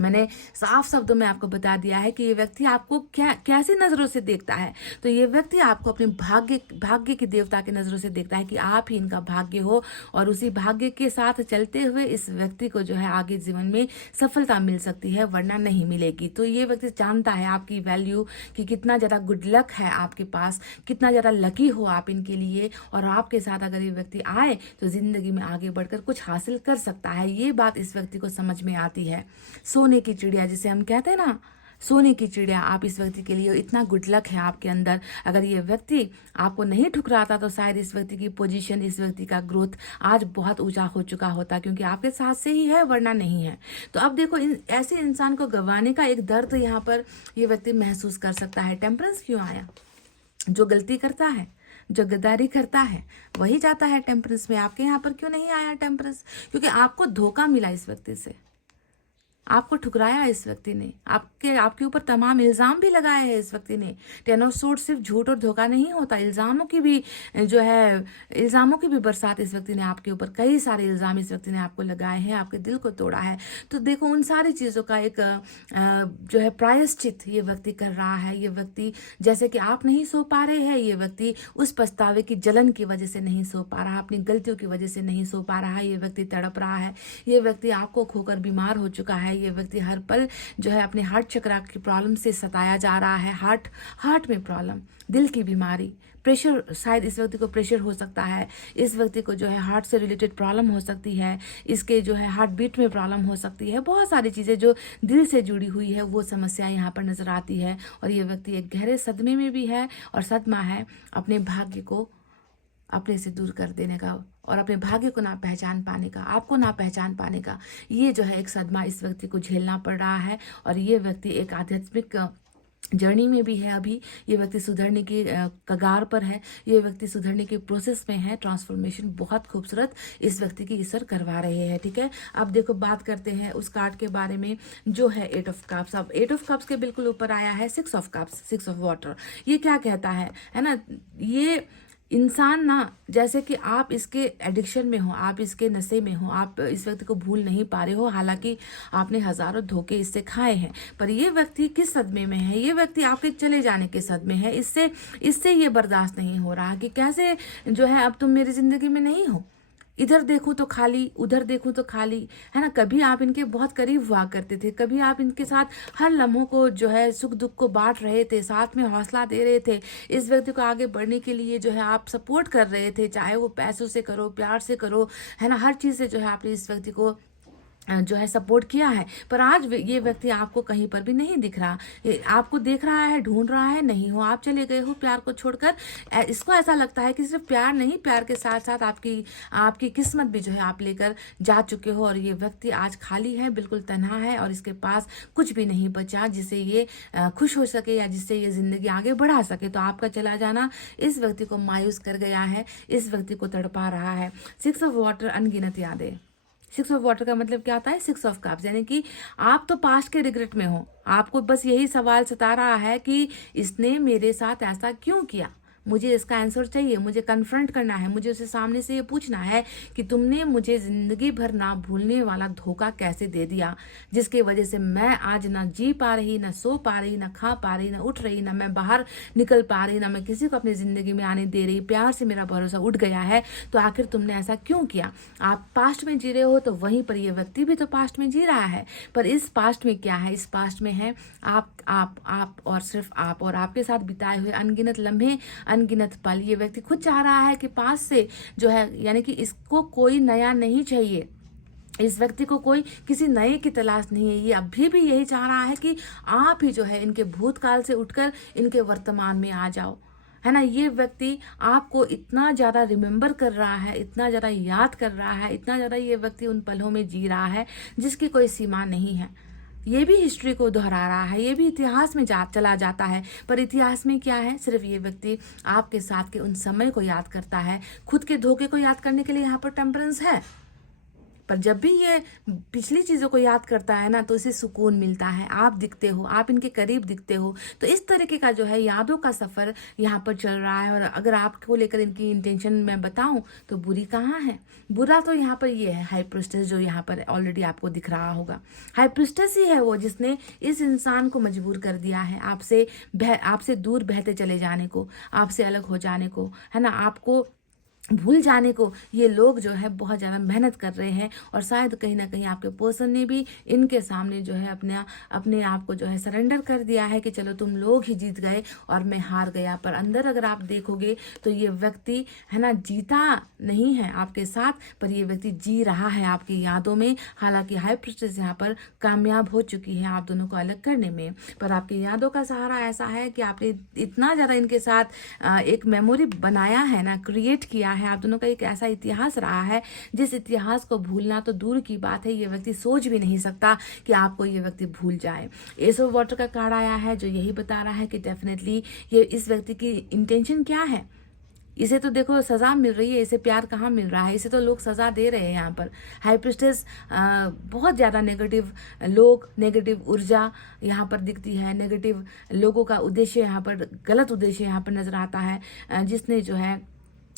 मैंने साफ शब्दों में आपको बता दिया है कि ये व्यक्ति आपको कैसी नजरों से देखता है। तो ये व्यक्ति आपको अपने भाग्य की देवता की नजरों से देखता है कि आप ही इनका भाग्य हो, और उसी भाग्य के साथ चलते हुए इस व्यक्ति को जो है आगे जीवन में सफलता मिल सकती है, वरना नहीं मिलेगी। तो ये व्यक्ति जानता है आपकी वैल्यू, कि कितना ज्यादा गुड लक है आपके पास, कितना ज्यादा लकी हो आप इनके लिए। और आपके साथ अगर ये व्यक्ति आए तो जिंदगी में आगे बढ़कर कुछ हासिल कर सकता है। ये बात इस व्यक्ति को समझ में आती है। सोने की चिड़िया जिसे हम कहते हैं ना, सोने की चिड़िया आप इस व्यक्ति के लिए, इतना गुड लक है आपके अंदर। अगर ये व्यक्ति आपको नहीं ठुकराता तो शायद इस व्यक्ति की पोजीशन, इस व्यक्ति का ग्रोथ आज बहुत ऊंचा हो चुका होता, क्योंकि आपके साथ से ही है, वरना नहीं है। तो अब देखो ऐसे इंसान को गंवाने का एक दर्द यहाँ पर ये व्यक्ति महसूस कर सकता है। टेम्परेंस क्यों आया? जो गलती करता है, जो गद्दारी करता है, वही जाता है टेम्परेंस में। आपके यहाँ पर क्यों नहीं आया टेम्परेंस? क्योंकि आपको धोखा मिला इस व्यक्ति से, आपको ठुकराया इस व्यक्ति ने, आपके ऊपर तमाम इल्जाम भी लगाए हैं इस व्यक्ति ने। टेन ऑफ सोर्ड्स सिर्फ झूठ और धोखा नहीं होता, इल्जामों की भी बरसात इस व्यक्ति ने आपके ऊपर, कई सारे इल्जाम इस व्यक्ति ने आपको लगाए हैं, आपके दिल को तोड़ा है। तो देखो उन सारी चीजों का एक जो है प्रायश्चित ये व्यक्ति कर रहा है। ये व्यक्ति जैसे कि आप नहीं सो पा रहे हैं, ये व्यक्ति उस पछतावे की जलन की वजह से नहीं सो पा रहा, अपनी गलतियों की वजह से नहीं सो पा रहा है। ये व्यक्ति तड़प रहा है, ये व्यक्ति आपको खोकर बीमार हो चुका है। ये व्यक्ति हर पल जो है अपने हार्ट चक्र की प्रॉब्लम से सताया जा रहा है। हार्ट में प्रॉब्लम, दिल की बीमारी, प्रेशर, शायद इस व्यक्ति को प्रेशर हो सकता है, इस व्यक्ति को जो है हार्ट से रिलेटेड प्रॉब्लम हो सकती है, इसके जो है हार्ट बीट में प्रॉब्लम हो सकती है। बहुत सारी चीज़ें जो दिल से जुड़ी हुई है वो समस्या यहाँ पर नजर आती है। और ये व्यक्ति एक गहरे सदमे में भी है, और सदमा है अपने भाग्य को अपने से दूर कर देने का, और अपने भाग्य को ना पहचान पाने का, आपको ना पहचान पाने का। ये जो है एक सदमा इस व्यक्ति को झेलना पड़ रहा है। और ये व्यक्ति एक आध्यात्मिक जर्नी में भी है अभी। ये व्यक्ति सुधरने की कगार पर है, ये व्यक्ति सुधरने के प्रोसेस में है। ट्रांसफॉर्मेशन बहुत खूबसूरत इस व्यक्ति की ईश्वर करवा रहे हैं। ठीक है, अब देखो बात करते हैं उस कार्ड के बारे में जो है 8 ऑफ कप्स। अब 8 ऑफ कप्स के बिल्कुल ऊपर आया है 6 ऑफ कप्स, 6 ऑफ वाटर। ये क्या कहता है ना, ये इंसान ना, जैसे कि आप इसके एडिक्शन में हो, आप इसके नशे में हो, आप इस व्यक्ति को भूल नहीं पा रहे हो, हालांकि आपने हजारों धोखे इससे खाए हैं। पर ये व्यक्ति किस सदमे में है? ये व्यक्ति आपके चले जाने के सदमे है। इससे ये बर्दाश्त नहीं हो रहा कि कैसे जो है अब तुम मेरी जिंदगी में नहीं हो। इधर देखो तो खाली, उधर देखो तो खाली, है ना। कभी आप इनके बहुत करीब हुआ करते थे, कभी आप इनके साथ हर लम्हों को जो है सुख दुख को बांट रहे थे, साथ में हौसला दे रहे थे, इस व्यक्ति को आगे बढ़ने के लिए जो है आप सपोर्ट कर रहे थे, चाहे वो पैसों से करो, प्यार से करो, है ना। हर चीज़ से जो है आपने इस व्यक्ति को जो है सपोर्ट किया है, पर आज ये व्यक्ति आपको कहीं पर भी नहीं दिख रहा। आपको देख रहा है, ढूंढ रहा है, नहीं हो, आप चले गए हो प्यार को छोड़कर। इसको ऐसा लगता है कि सिर्फ प्यार नहीं, प्यार के साथ साथ आपकी किस्मत भी जो है आप लेकर जा चुके हो, और ये व्यक्ति आज खाली है, बिल्कुल तन्हा है, और इसके पास कुछ भी नहीं बचा जिससे ये खुश हो सके या जिससे ये जिंदगी आगे बढ़ा सके। तो आपका चला जाना इस व्यक्ति को मायूस कर गया है, इस व्यक्ति को तड़पा रहा है। 6 ऑफ वाटर, अनगिनत यादें। 6 ऑफ वाटर का मतलब क्या होता है? 6 ऑफ कप्स, यानी कि आप तो पास्ट के रिग्रेट में हो। आपको बस यही सवाल सता रहा है कि इसने मेरे साथ ऐसा क्यों किया, मुझे इसका आंसर चाहिए, मुझे कन्फ्रंट करना है, मुझे उसे सामने से ये पूछना है कि तुमने मुझे जिंदगी भर ना भूलने वाला धोखा कैसे दे दिया, जिसकी वजह से मैं आज ना जी पा रही, ना सो पा रही, ना खा पा रही, ना उठ रही, ना मैं बाहर निकल पा रही, ना मैं किसी को अपनी जिंदगी में आने दे रही। प्यार से मेरा भरोसा उठ गया है, तो आखिर तुमने ऐसा क्यों किया? आप पास्ट में जी रहे हो, तो वहीं पर ये व्यक्ति भी तो पास्ट में जी रहा है, पर इस पास्ट में क्या है? इस पास्ट में है आप और सिर्फ आप, और आपके साथ बिताए हुए अनगिनत लम्हे, अनगिनत पल। ये व्यक्ति खुद चाह रहा है कि पास से जो है, यानी कि इसको कोई नया नहीं चाहिए, इस व्यक्ति को कोई किसी नए की तलाश नहीं है। ये अभी भी यही चाह रहा है कि आप ही जो है इनके भूतकाल से उठकर इनके वर्तमान में आ जाओ, है ना। ये व्यक्ति आपको इतना ज़्यादा रिमेम्बर कर रहा है, इतना ज़्यादा याद कर रहा है, इतना ज़्यादा ये व्यक्ति उन पलों में जी रहा है जिसकी कोई सीमा नहीं है। ये भी हिस्ट्री को दोहरा रहा है, ये भी इतिहास में चला जाता है, पर इतिहास में क्या है? सिर्फ ये व्यक्ति आपके साथ के उन समय को याद करता है। खुद के धोखे को याद करने के लिए यहाँ पर टेम्परेंस है, पर जब भी ये पिछली चीज़ों को याद करता है ना, तो इसे सुकून मिलता है। आप दिखते हो, आप इनके करीब दिखते हो। तो इस तरीके का जो है यादों का सफ़र यहाँ पर चल रहा है। और अगर आपको लेकर इनकी इंटेंशन मैं बताऊँ तो बुरी कहाँ है? बुरा तो यहाँ पर ये है, हाई प्रीस्टेस जो यहाँ पर ऑलरेडी आपको दिख रहा होगा। हाई प्रीस्टेस ही है वो जिसने इस इंसान को मजबूर कर दिया है आपसे दूर बहते चले जाने को, आपसे अलग हो जाने को, है ना, आपको भूल जाने को। ये लोग जो है बहुत ज़्यादा मेहनत कर रहे हैं, और शायद कहीं ना कहीं आपके पर्सन ने भी इनके सामने जो है अपने आप को जो है सरेंडर कर दिया है कि चलो तुम लोग ही जीत गए और मैं हार गया। पर अंदर अगर आप देखोगे तो ये व्यक्ति, है ना, जीता नहीं है आपके साथ, पर ये व्यक्ति जी रहा है आपकी यादों में। हालांकि हाई प्रीस्टेस यहाँ पर कामयाब हो चुकी है आप दोनों को अलग करने में, पर आपकी यादों का सहारा ऐसा है कि आपने इतना ज़्यादा इनके साथ एक मेमोरी बनाया है ना, क्रिएट किया है। आप दोनों का एक ऐसा इतिहास रहा है जिस इतिहास को भूलना तो दूर की बात है, ये व्यक्ति सोच भी नहीं सकता कि आपको ये व्यक्ति भूल जाए। एस ऑफ वाटर का कार्ड आया है जो यही बता रहा है कि डेफिनेटली ये इस व्यक्ति की इंटेंशन क्या है। इसे तो देखो सज़ा मिल रही है, इसे प्यार कहाँ मिल रहा है, इसे तो लोग सज़ा दे रहे हैं। यहाँ पर हाई प्रीस्टेस बहुत ज़्यादा नेगेटिव लोग, नेगेटिव ऊर्जा यहाँ पर दिखती है, नेगेटिव लोगों का उद्देश्य यहाँ पर, गलत उद्देश्य यहाँ पर नज़र आता है, जिसने जो है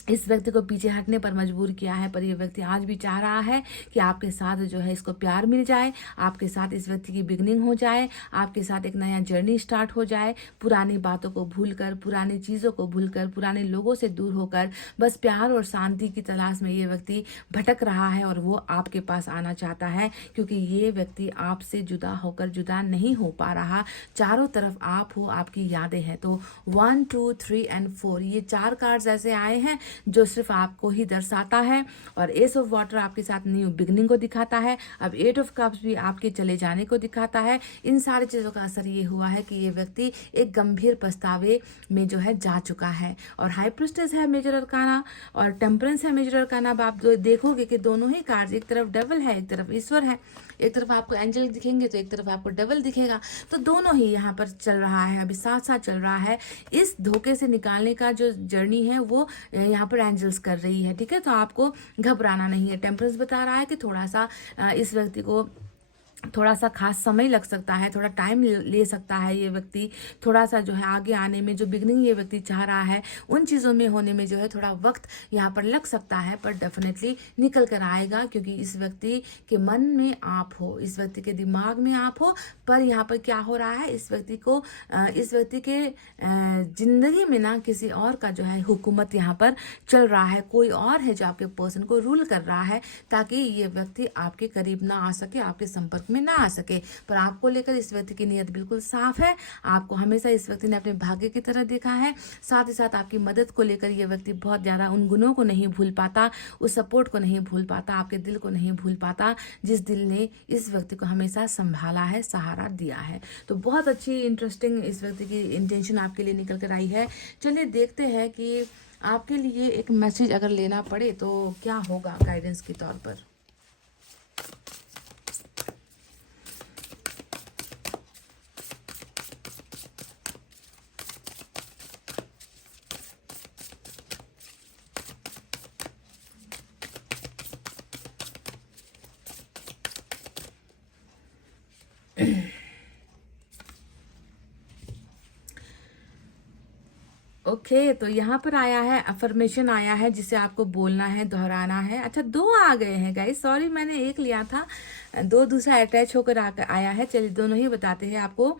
इस व्यक्ति को पीछे हटने पर मजबूर किया है। पर ये व्यक्ति आज भी चाह रहा है कि आपके साथ जो है इसको प्यार मिल जाए, आपके साथ इस व्यक्ति की बिगनिंग हो जाए, आपके साथ एक नया जर्नी स्टार्ट हो जाए। पुरानी बातों को भूलकर, पुरानी चीज़ों को भूलकर, पुराने लोगों से दूर होकर बस प्यार और शांति की तलाश में ये व्यक्ति भटक रहा है, और वो आपके पास आना चाहता है क्योंकि ये व्यक्ति आपसे जुदा होकर जुदा नहीं हो पा रहा। चारों तरफ आप हो, आपकी यादें हैं। तो 1, 2, 3 और 4 ये 4 कार्ड्स ऐसे आए हैं जो सिर्फ आपको ही दर्शाता है, और एस ऑफ वाटर आपके साथ न्यू बिगनिंग को दिखाता है। अब 8 ऑफ कप्स भी आपके चले जाने को दिखाता है। इन सारी चीज़ों का असर ये हुआ है कि ये व्यक्ति एक गंभीर पछतावे में जो है जा चुका है। और हाई प्रीस्टेस है मेजर अरकाना, और टेम्परेंस है मेजर अरकाना। अब आप जो देखोगे कि दोनों ही कार्ड्स, एक तरफ डेविल है, एक तरफ ईश्वर है, एक तरफ आपको एंजल दिखेंगे तो एक तरफ आपको डेविल दिखेगा। तो दोनों ही यहाँ पर चल रहा है, अभी साथ साथ चल रहा है। इस धोखे से निकालने का जो जर्नी है वो यहाँ पर एंजल्स कर रही है, ठीक है। तो आपको घबराना नहीं है। टेम्परेंस बता रहा है कि थोड़ा सा इस व्यक्ति को थोड़ा सा खास समय लग सकता है, थोड़ा टाइम ले सकता है ये व्यक्ति, थोड़ा सा जो है आगे आने में, जो बिगनिंग ये व्यक्ति चाह रहा है उन चीज़ों में होने में जो है थोड़ा वक्त यहाँ पर लग सकता है, पर डेफिनेटली निकल कर आएगा क्योंकि इस व्यक्ति के मन में आप हो, इस व्यक्ति के दिमाग में आप हो। पर यहाँ पर क्या हो रहा है, इस व्यक्ति के जिंदगी में ना किसी और का जो है हुकूमत यहाँ पर चल रहा है, कोई और है जो आपके पर्सन को रूल कर रहा है, ताकि ये व्यक्ति आपके करीब ना आ सके, आपके संपर्क में ना आ सके। पर आपको लेकर इस व्यक्ति की नीयत बिल्कुल साफ है। आपको हमेशा इस व्यक्ति ने अपने भाग्य की तरह देखा है। साथ ही साथ आपकी मदद को लेकर ये व्यक्ति बहुत ज़्यादा उन गुणों को नहीं भूल पाता, उस सपोर्ट को नहीं भूल पाता, आपके दिल को नहीं भूल पाता जिस दिल ने इस व्यक्ति को हमेशा संभाला है, सहारा दिया है। तो बहुत अच्छी इंटरेस्टिंग इस व्यक्ति की इंटेंशन आपके लिए निकल कर आई है। चलिए देखते हैं कि आपके लिए एक मैसेज अगर लेना पड़े तो क्या होगा गाइडेंस के तौर पर। ओके तो यहाँ पर आया है अफर्मेशन आया है जिसे आपको बोलना है, दोहराना है। अच्छा 2 आ गए हैं गाइस, सॉरी मैंने एक लिया था, 2 दूसरा अटैच होकर आया है। चलिए दोनों ही बताते हैं आपको।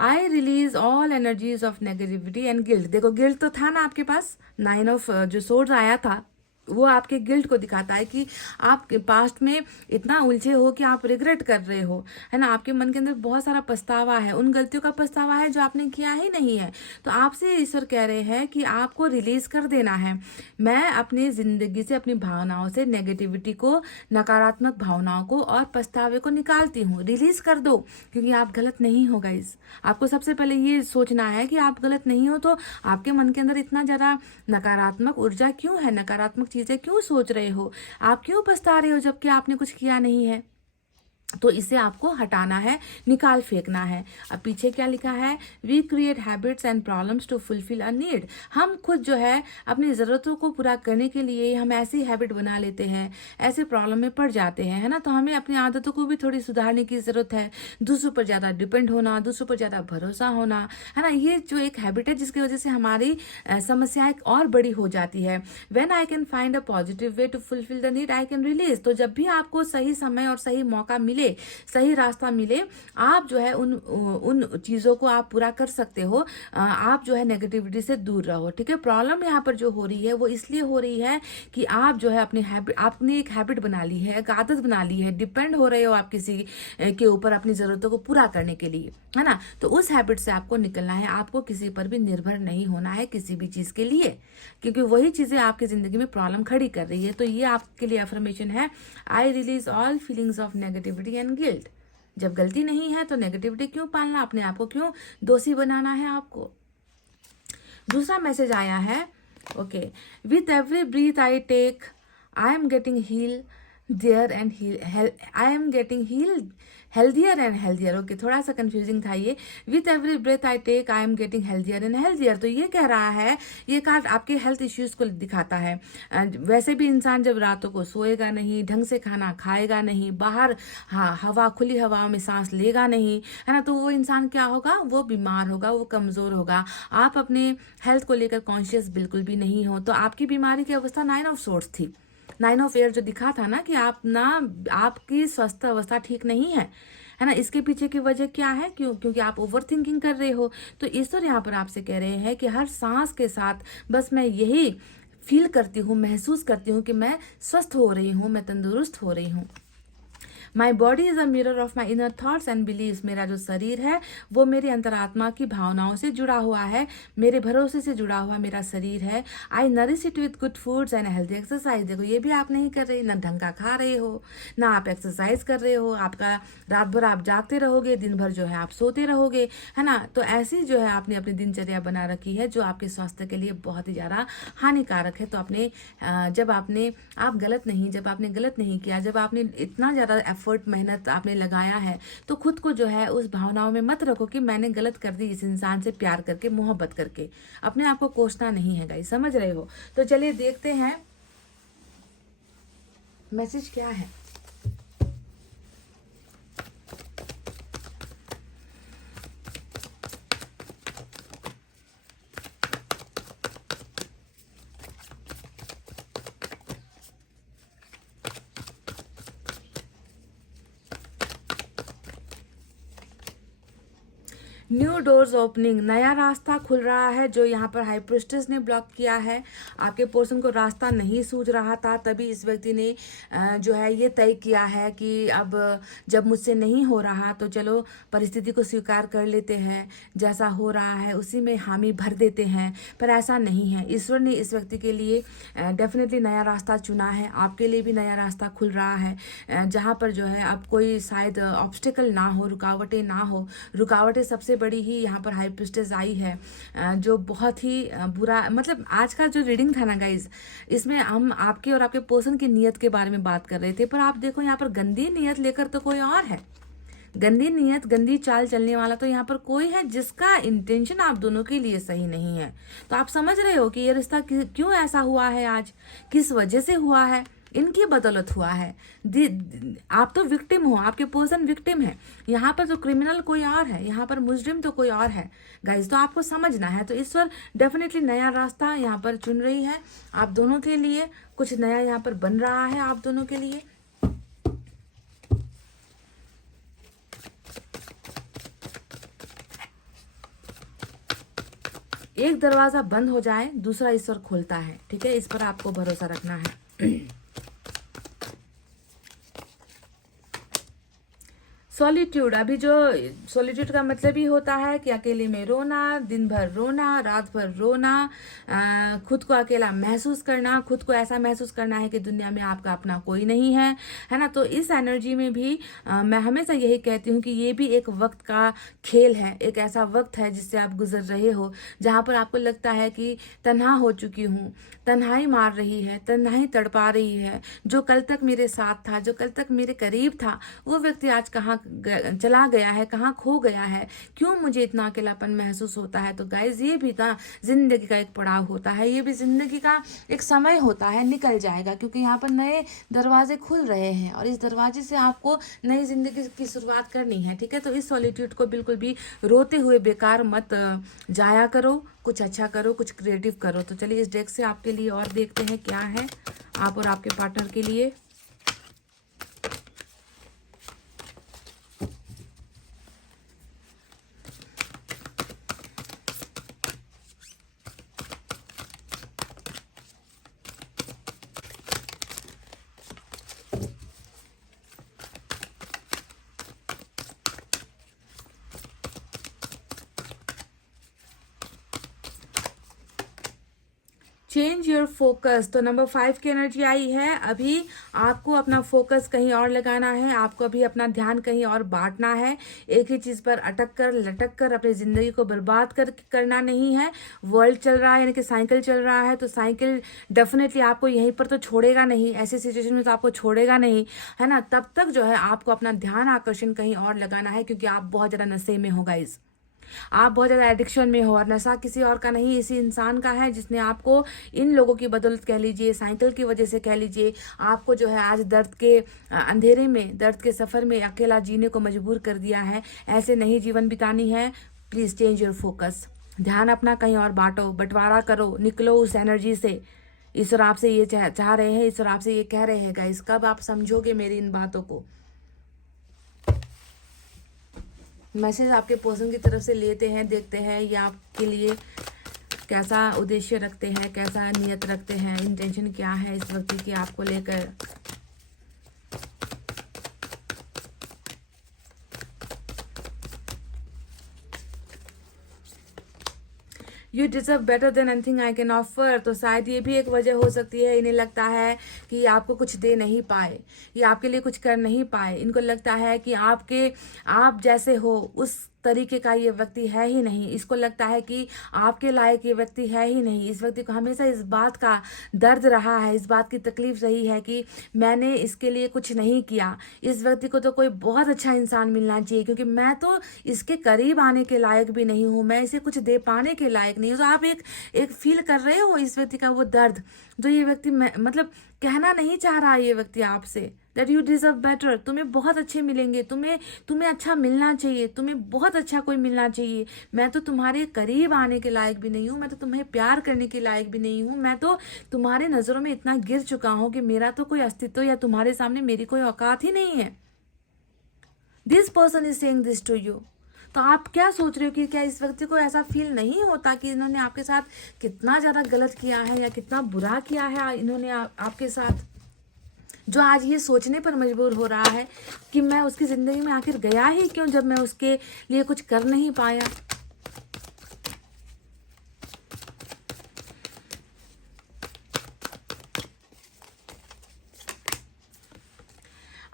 I release all energies of negativity and guilt. देखो गिल्ट तो था ना आपके पास, 9 ऑफ जो सोर्ड्स आया था वो आपके गिल्ट को दिखाता है कि आप पास्ट में इतना उलझे हो कि आप रिग्रेट कर रहे हो, है ना। आपके मन के अंदर बहुत सारा पछतावा है, उन गलतियों का पछतावा है जो आपने किया ही नहीं है। तो आपसे ईश्वर कह रहे हैं कि आपको रिलीज कर देना है। मैं अपनी जिंदगी से, अपनी भावनाओं से नेगेटिविटी को, नकारात्मक भावनाओं को और पछतावे को निकालती हूँ। रिलीज कर दो क्योंकि आप गलत नहीं हो गाइस। आपको सबसे पहले ये सोचना है कि आप गलत नहीं हो। तो आपके मन के अंदर इतना ज़्यादा नकारात्मक ऊर्जा क्यों है, नकारात्मक चीजें क्यों सोच रहे हो, आप क्यों पछता रहे हो जबकि आपने कुछ किया नहीं है। तो इसे आपको हटाना है, निकाल फेंकना है। अब पीछे क्या लिखा है, we create habits and problems to fulfil a need. हम खुद जो है अपनी ज़रूरतों को पूरा करने के लिए हम ऐसी हैबिट बना लेते हैं, ऐसे प्रॉब्लम में पड़ जाते हैं, है ना। तो हमें अपनी आदतों को भी थोड़ी सुधारने की ज़रूरत है। दूसरों पर ज़्यादा डिपेंड होना, दूसरों पर ज़्यादा भरोसा होना, है ना, ये जो एक हैबिट है जिसकी वजह से हमारी समस्याएं और बड़ी हो जाती है। When I can find a positive way to fulfil the need I can release. तो जब भी आपको सही समय और सही मौका मिले, सही रास्ता मिले, आप जो है उन चीजों को आप पूरा कर सकते हो। आप जो है नेगेटिविटी से दूर रहो, ठीक है। प्रॉब्लम यहाँ पर जो हो रही है वो इसलिए हो रही है कि आप जो है आपने एक हैबिट बना ली है, एक आदत बना ली है, डिपेंड हो रहे हो आप किसी के ऊपर अपनी जरूरतों को पूरा करने के लिए, है ना। तो उस हैबिट से आपको निकलना है। आपको किसी पर भी निर्भर नहीं होना है किसी भी चीज के लिए, क्योंकि वही चीजें आपकी जिंदगी में प्रॉब्लम खड़ी कर रही है। तो ये आपके लिए अफर्मेशन है, I release all feelings of negativity and guilt. जब गलती नहीं है तो नेगेटिविटी क्यों पालना, अपने आप को क्यों दोषी बनाना है आपको। दूसरा मैसेज आया है, okay, with every breath I take I am getting heal there and I am getting heal healthier and healthier. Okay थोड़ा सा कंफ्यूजिंग था ये। With every breath I take I am getting healthier and healthier. तो ये कह रहा है, ये कार्ड आपके हेल्थ इश्यूज को दिखाता है। वैसे भी इंसान जब रातों को सोएगा नहीं, ढंग से खाना खाएगा नहीं, बाहर हवा, खुली हवा में सांस लेगा नहीं, है ना, तो वो इंसान क्या होगा, वो बीमार होगा, वो कमजोर होगा। आप अपने हेल्थ को लेकर कॉन्शियस बिल्कुल भी नहीं हो। तो आपकी बीमारी की अवस्था 9 ऑफ सोर्स थी, 9 ऑफ एयर जो दिखा था ना कि आपकी स्वस्थ अवस्था ठीक नहीं है ना। इसके पीछे की वजह क्या है, क्योंकि आप ओवर थिंकिंग कर रहे हो। तो ईश्वर यहाँ पर आपसे कह रहे हैं कि हर सांस के साथ बस मैं यही फील करती हूँ, महसूस करती हूँ कि मैं स्वस्थ हो रही हूँ, मैं तंदुरुस्त हो रही हूँ। My body is a mirror of my inner thoughts and beliefs. मेरा जो शरीर है वो मेरी अंतरात्मा की भावनाओं से जुड़ा हुआ है, मेरे भरोसे से जुड़ा हुआ मेरा शरीर है। I nourish it with good foods and healthy exercise. देखो ये भी आप नहीं कर रहे, ना ढंग का खा रहे हो, ना आप एक्सरसाइज कर रहे हो। आपका रात भर आप जागते रहोगे, दिन भर जो है आप सोते रहोगे, है ना। तो ऐसी जो है आपने अपनी दिनचर्या बना रखी है जो आपके स्वास्थ्य के लिए बहुत ही ज़्यादा हानिकारक है। तो जब आप गलत नहीं किया, जब आपने इतना ज़्यादा एफर्ट, मेहनत आपने लगाया है, तो खुद को जो है उस भावनाओं में मत रखो कि मैंने गलत कर दी इस इंसान से प्यार करके, मोहब्बत करके। अपने आप को कोसना नहीं है गाइस, समझ रहे हो। तो चलिए देखते हैं मैसेज क्या है। न्यू डोर्स ओपनिंग, नया रास्ता खुल रहा है जो यहाँ पर हाई प्रिस्टेस ने ब्लॉक किया है। आपके पर्सन को रास्ता नहीं सूझ रहा था, तभी इस व्यक्ति ने जो है ये तय किया है कि अब जब मुझसे नहीं हो रहा तो चलो परिस्थिति को स्वीकार कर लेते हैं, जैसा हो रहा है उसी में हामी भर देते हैं। पर ऐसा नहीं है, ईश्वर ने इस व्यक्ति के लिए डेफिनेटली नया रास्ता चुना है। आपके लिए भी नया रास्ता खुल रहा है, जहाँ पर जो है अब कोई शायद ऑब्स्टिकल ना हो, रुकावटें ना हो। रुकावटें सबसे बड़ी ही यहाँ पर हाई प्रिस्टेस आई है, जो बहुत ही बुरा, मतलब आज का जो रीडिंग था ना गाइज, इसमें हम आपके और आपके पर्सन की नीयत के बारे में बात कर रहे थे, पर आप देखो यहाँ पर गंदी नीयत लेकर तो कोई और है। गंदी नीयत, गंदी चाल चलने वाला तो यहाँ पर कोई है जिसका इंटेंशन आप दोनों के लिए सही नहीं है। तो आप समझ रहे हो कि ये रिश्ता क्यों ऐसा हुआ है, आज किस वजह से हुआ है, इनकी बदौलत हुआ है। आप तो विक्टिम हो, आपके पर्सन विक्टिम है। यहाँ पर तो क्रिमिनल कोई और है, यहाँ पर मुजरिम तो कोई और है गाइज। तो आपको समझना है। तो ईश्वर डेफिनेटली नया रास्ता यहाँ पर चुन रही है आप दोनों के लिए। कुछ नया यहाँ पर बन रहा है आप दोनों के लिए। एक दरवाजा बंद हो जाए दूसरा ईश्वर खोलता है, ठीक है, इस पर आपको भरोसा रखना है। सॉलिट्यूड, अभी जो सॉलिट्यूड का मतलब ही होता है कि अकेले में रोना, दिन भर रोना, रात भर रोना, खुद को अकेला महसूस करना, खुद को ऐसा महसूस करना है कि दुनिया में आपका अपना कोई नहीं है, है ना। तो इस एनर्जी में भी मैं हमेशा यही कहती हूँ कि ये भी एक वक्त का खेल है, एक ऐसा वक्त है जिससे आप गुजर रहे हो, जहाँ पर आपको लगता है कि तन्हा हो चुकी हूँ, तन्हाई मार रही है, तन्हाई तड़पा रही है। जो कल तक मेरे साथ था, जो कल तक मेरे करीब था, वो व्यक्ति आज कहाँ चला गया है, कहाँ खो गया है, क्यों मुझे इतना अकेलापन महसूस होता है। तो गाइज ये भी ना जिंदगी का एक पड़ाव होता है, ये भी जिंदगी का एक समय होता है, निकल जाएगा, क्योंकि यहाँ पर नए दरवाजे खुल रहे हैं और इस दरवाजे से आपको नई जिंदगी की शुरुआत करनी है, ठीक है। तो इस सॉलिट्यूड को बिल्कुल भी रोते हुए बेकार मत जाया करो, कुछ अच्छा करो, कुछ क्रिएटिव करो। तो चलिए इस डेक से आपके लिए और देखते हैं क्या है आप और आपके पार्टनर के लिए। चेंज योर फोकस, तो नंबर 5 की एनर्जी आई है। अभी आपको अपना फोकस कहीं और लगाना है, आपको अभी अपना ध्यान कहीं और बांटना है। एक ही चीज पर अटक कर लटक कर अपनी जिंदगी को बर्बाद करना नहीं है। वर्ल्ड चल रहा है, यानी कि साइकिल चल रहा है, तो साइकिल डेफिनेटली आपको यहीं पर तो छोड़ेगा नहीं, ऐसी सिचुएशन में तो आपको छोड़ेगा नहीं, है ना। तब तक जो है आपको अपना ध्यान आकर्षण कहीं और लगाना है, क्योंकि आप बहुत ज्यादा नशे में हो गाइज, आप बहुत ज़्यादा एडिक्शन में हो। और नशा किसी और का नहीं, इसी इंसान का है जिसने आपको इन लोगों की बदौलत कह लीजिए, साइकिल की वजह से कह लीजिए, आपको जो है आज दर्द के अंधेरे में, दर्द के सफ़र में अकेला जीने को मजबूर कर दिया है। ऐसे नहीं जीवन बितानी है। प्लीज़ चेंज योर फोकस, ध्यान अपना कहीं और बांटो, बंटवारा करो, निकलो उस एनर्जी से। ईश्वर आपसे ये चाह रहे हैं, ईश्वर आपसे ये कह रहे हैं गाइस, कब आप समझोगे मेरी इन बातों को। मैसेज आपके पर्सन की तरफ से लेते हैं, देखते हैं ये आपके लिए कैसा उद्देश्य रखते हैं, कैसा नियत रखते हैं, इंटेंशन क्या है इस व्यक्ति की आपको लेकर। You deserve better than anything I can offer, तो शायद ये भी एक वजह हो सकती है, इन्हें लगता है कि आपको कुछ दे नहीं पाए, ये आपके लिए कुछ कर नहीं पाए। इनको लगता है कि आप जैसे हो उस तरीके का ये व्यक्ति है ही नहीं। इसको लगता है कि आपके लायक ये व्यक्ति है ही नहीं। इस व्यक्ति को हमेशा इस बात का दर्द रहा है, इस बात की तकलीफ रही है कि मैंने इसके लिए कुछ नहीं किया। इस व्यक्ति को तो कोई बहुत अच्छा इंसान मिलना चाहिए, क्योंकि मैं तो इसके करीब आने के लायक भी नहीं हूँ, मैं इसे कुछ दे पाने के लायक नहीं हूँ। तो आप एक फील कर रहे हो इस व्यक्ति का वो दर्द, जो ये व्यक्ति मतलब कहना नहीं चाह रहा ये व्यक्ति आपसे, दैट यू डिजर्व बेटर, तुम्हें बहुत अच्छे मिलेंगे, तुम्हें अच्छा मिलना चाहिए, तुम्हें बहुत अच्छा कोई मिलना चाहिए। मैं तो तुम्हारे करीब आने के लायक भी नहीं हूँ, मैं तो तुम्हें प्यार करने के लायक भी नहीं हूँ, मैं तो तुम्हारे नज़रों में इतना गिर चुका हूँ कि मेरा तो कोई अस्तित्व या तुम्हारे सामने मेरी कोई औकात ही नहीं है। This person is saying this to you. तो आप क्या सोच रहे हो कि क्या इस व्यक्ति को ऐसा फील नहीं होता कि इन्होंने आपके साथ कितना ज़्यादा गलत किया है या कितना बुरा किया है इन्होंने आपके साथ, जो आज ये सोचने पर मजबूर हो रहा है कि मैं उसकी ज़िंदगी में आखिर गया ही क्यों जब मैं उसके लिए कुछ कर नहीं पाया।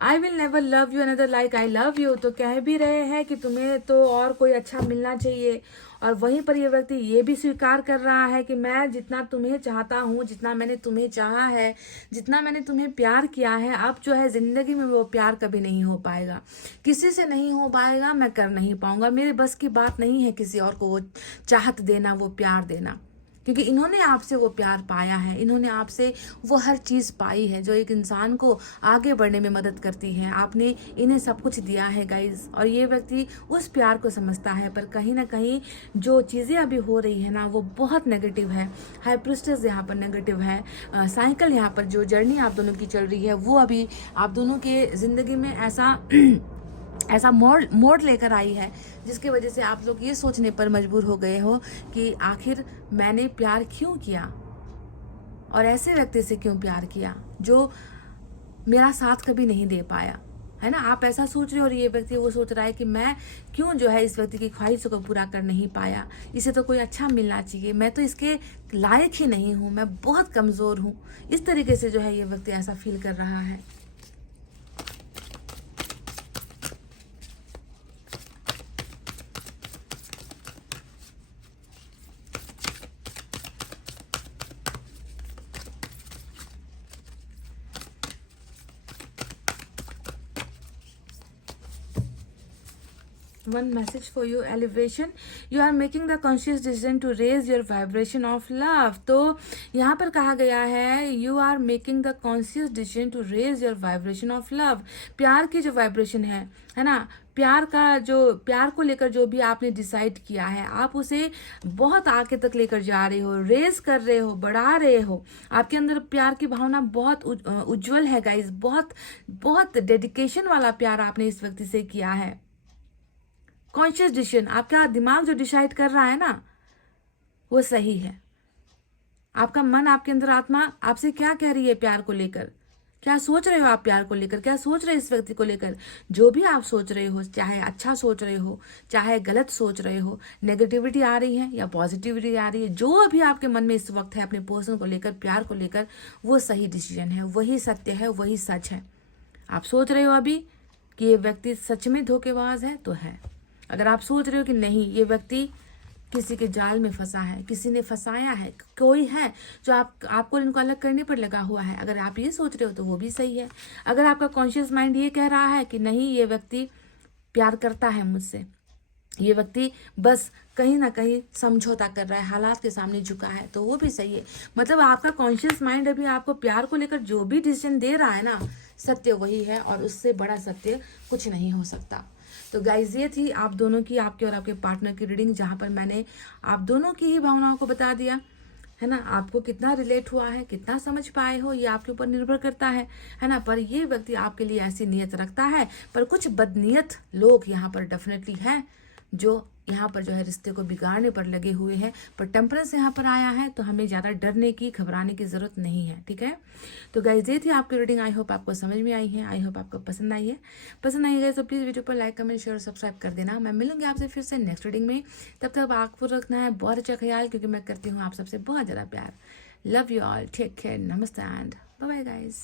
I will never love you another like I love you, तो कह भी रहे हैं कि तुम्हें तो और कोई अच्छा मिलना चाहिए, और वहीं पर ये व्यक्ति ये भी स्वीकार कर रहा है कि मैं जितना तुम्हें चाहता हूँ, जितना मैंने तुम्हें चाहा है, जितना मैंने तुम्हें प्यार किया है, अब जो है ज़िंदगी में वो प्यार कभी नहीं हो पाएगा, किसी से नहीं हो पाएगा, मैं कर नहीं पाऊंगा, मेरे बस की बात नहीं है किसी और को वो चाहत देना, वो प्यार देना, क्योंकि इन्होंने आपसे वो प्यार पाया है, इन्होंने आपसे वो हर चीज़ पाई है जो एक इंसान को आगे बढ़ने में मदद करती है। आपने इन्हें सब कुछ दिया है गाइज, और ये व्यक्ति उस प्यार को समझता है, पर कहीं ना कहीं जो चीज़ें अभी हो रही है ना वो बहुत नेगेटिव है। हाई प्रिस्टेस यहाँ पर नेगेटिव है। साइकिल यहाँ पर जो जर्नी आप दोनों की चल रही है वो अभी आप दोनों के ज़िंदगी में ऐसा मोड़ लेकर आई है जिसकी वजह से आप लोग ये सोचने पर मजबूर हो गए हो कि आखिर मैंने प्यार क्यों किया और ऐसे व्यक्ति से क्यों प्यार किया जो मेरा साथ कभी नहीं दे पाया, है ना। आप ऐसा सोच रहे हो और ये व्यक्ति वो सोच रहा है कि मैं क्यों जो है इस व्यक्ति की ख्वाहिशों को पूरा कर नहीं पाया, इसे तो कोई अच्छा मिलना चाहिए, मैं तो इसके लायक ही नहीं हूँ, मैं बहुत कमज़ोर हूँ। इस तरीके से जो है ये व्यक्ति ऐसा फील कर रहा है। One message for you, elevation. You are making the conscious decision to raise your vibration of love. तो यहाँ पर कहा गया है you are making the conscious decision to raise your vibration of love. प्यार की जो वाइब्रेशन है ना, प्यार को लेकर जो भी आपने डिसाइड किया है, आप उसे बहुत आगे तक लेकर जा रहे हो, रेज कर रहे हो, बढ़ा रहे हो। आपके अंदर प्यार की भावना बहुत उज्जवल है गाइज, बहुत बहुत डेडिकेशन वाला प्यार आपने इस व्यक्ति से किया है। कॉन्शियस डिसीजन, आपका दिमाग जो डिसाइड कर रहा है ना वो सही है। आपका मन, आपके अंदर आत्मा आपसे क्या कह रही है प्यार को लेकर, क्या सोच रहे हो आप प्यार को लेकर, क्या सोच रहे हो इस व्यक्ति को लेकर। जो भी आप सोच रहे हो, चाहे अच्छा सोच रहे हो चाहे गलत सोच रहे हो, नेगेटिविटी आ रही है या पॉजिटिविटी आ रही है, जो अभी आपके मन में इस वक्त है अपने पर्सन को लेकर, प्यार को लेकर, वो सही डिसीजन है, वही सत्य है, वही सच है। आप सोच रहे हो अभी कि ये व्यक्ति सच में धोखेबाज है तो है। अगर आप सोच रहे हो कि नहीं, ये व्यक्ति किसी के जाल में फंसा है, किसी ने फंसाया है, कोई है जो आपको इनको अलग करने पर लगा हुआ है, अगर आप ये सोच रहे हो तो वो भी सही है। अगर आपका कॉन्शियस माइंड ये कह रहा है कि नहीं, ये व्यक्ति प्यार करता है मुझसे, ये व्यक्ति बस कहीं ना कहीं समझौता कर रहा है, हालात के सामने झुका है, तो वो भी सही है। मतलब आपका कॉन्शियस माइंड अभी आपको प्यार को लेकर जो भी डिसीजन दे रहा है ना, सत्य वही है और उससे बड़ा सत्य कुछ नहीं हो सकता। तो गाइज ये थी आप दोनों की, आपके और आपके पार्टनर की रीडिंग, जहाँ पर मैंने आप दोनों की ही भावनाओं को बता दिया है ना। आपको कितना रिलेट हुआ है, कितना समझ पाए हो, ये आपके ऊपर निर्भर करता है ना। पर ये व्यक्ति आपके लिए ऐसी नीयत रखता है, पर कुछ बदनीयत लोग यहाँ पर डेफिनेटली हैं जो यहाँ पर जो है रिश्ते को बिगाड़ने पर लगे हुए हैं। पर टेम्परेंस यहाँ पर आया है तो हमें ज़्यादा डरने की, घबराने की ज़रूरत नहीं है, ठीक है। तो गाइस ये थी आपकी रीडिंग। आई होप आपको समझ में आई है, आई होप आपको पसंद आई है। पसंद आई है तो प्लीज़ वीडियो पर लाइक, कमेंट, शेयर, सब्सक्राइब कर देना। मैं मिलूंगी आपसे फिर से नेक्स्ट रीडिंग में। तब तक आपको रखना है बहुत अच्छा ख्याल, क्योंकि मैं करती हूँ आप सबसे बहुत ज़्यादा प्यार। Love you all, take care, नमस्ते एंड बाय बाय गाइज।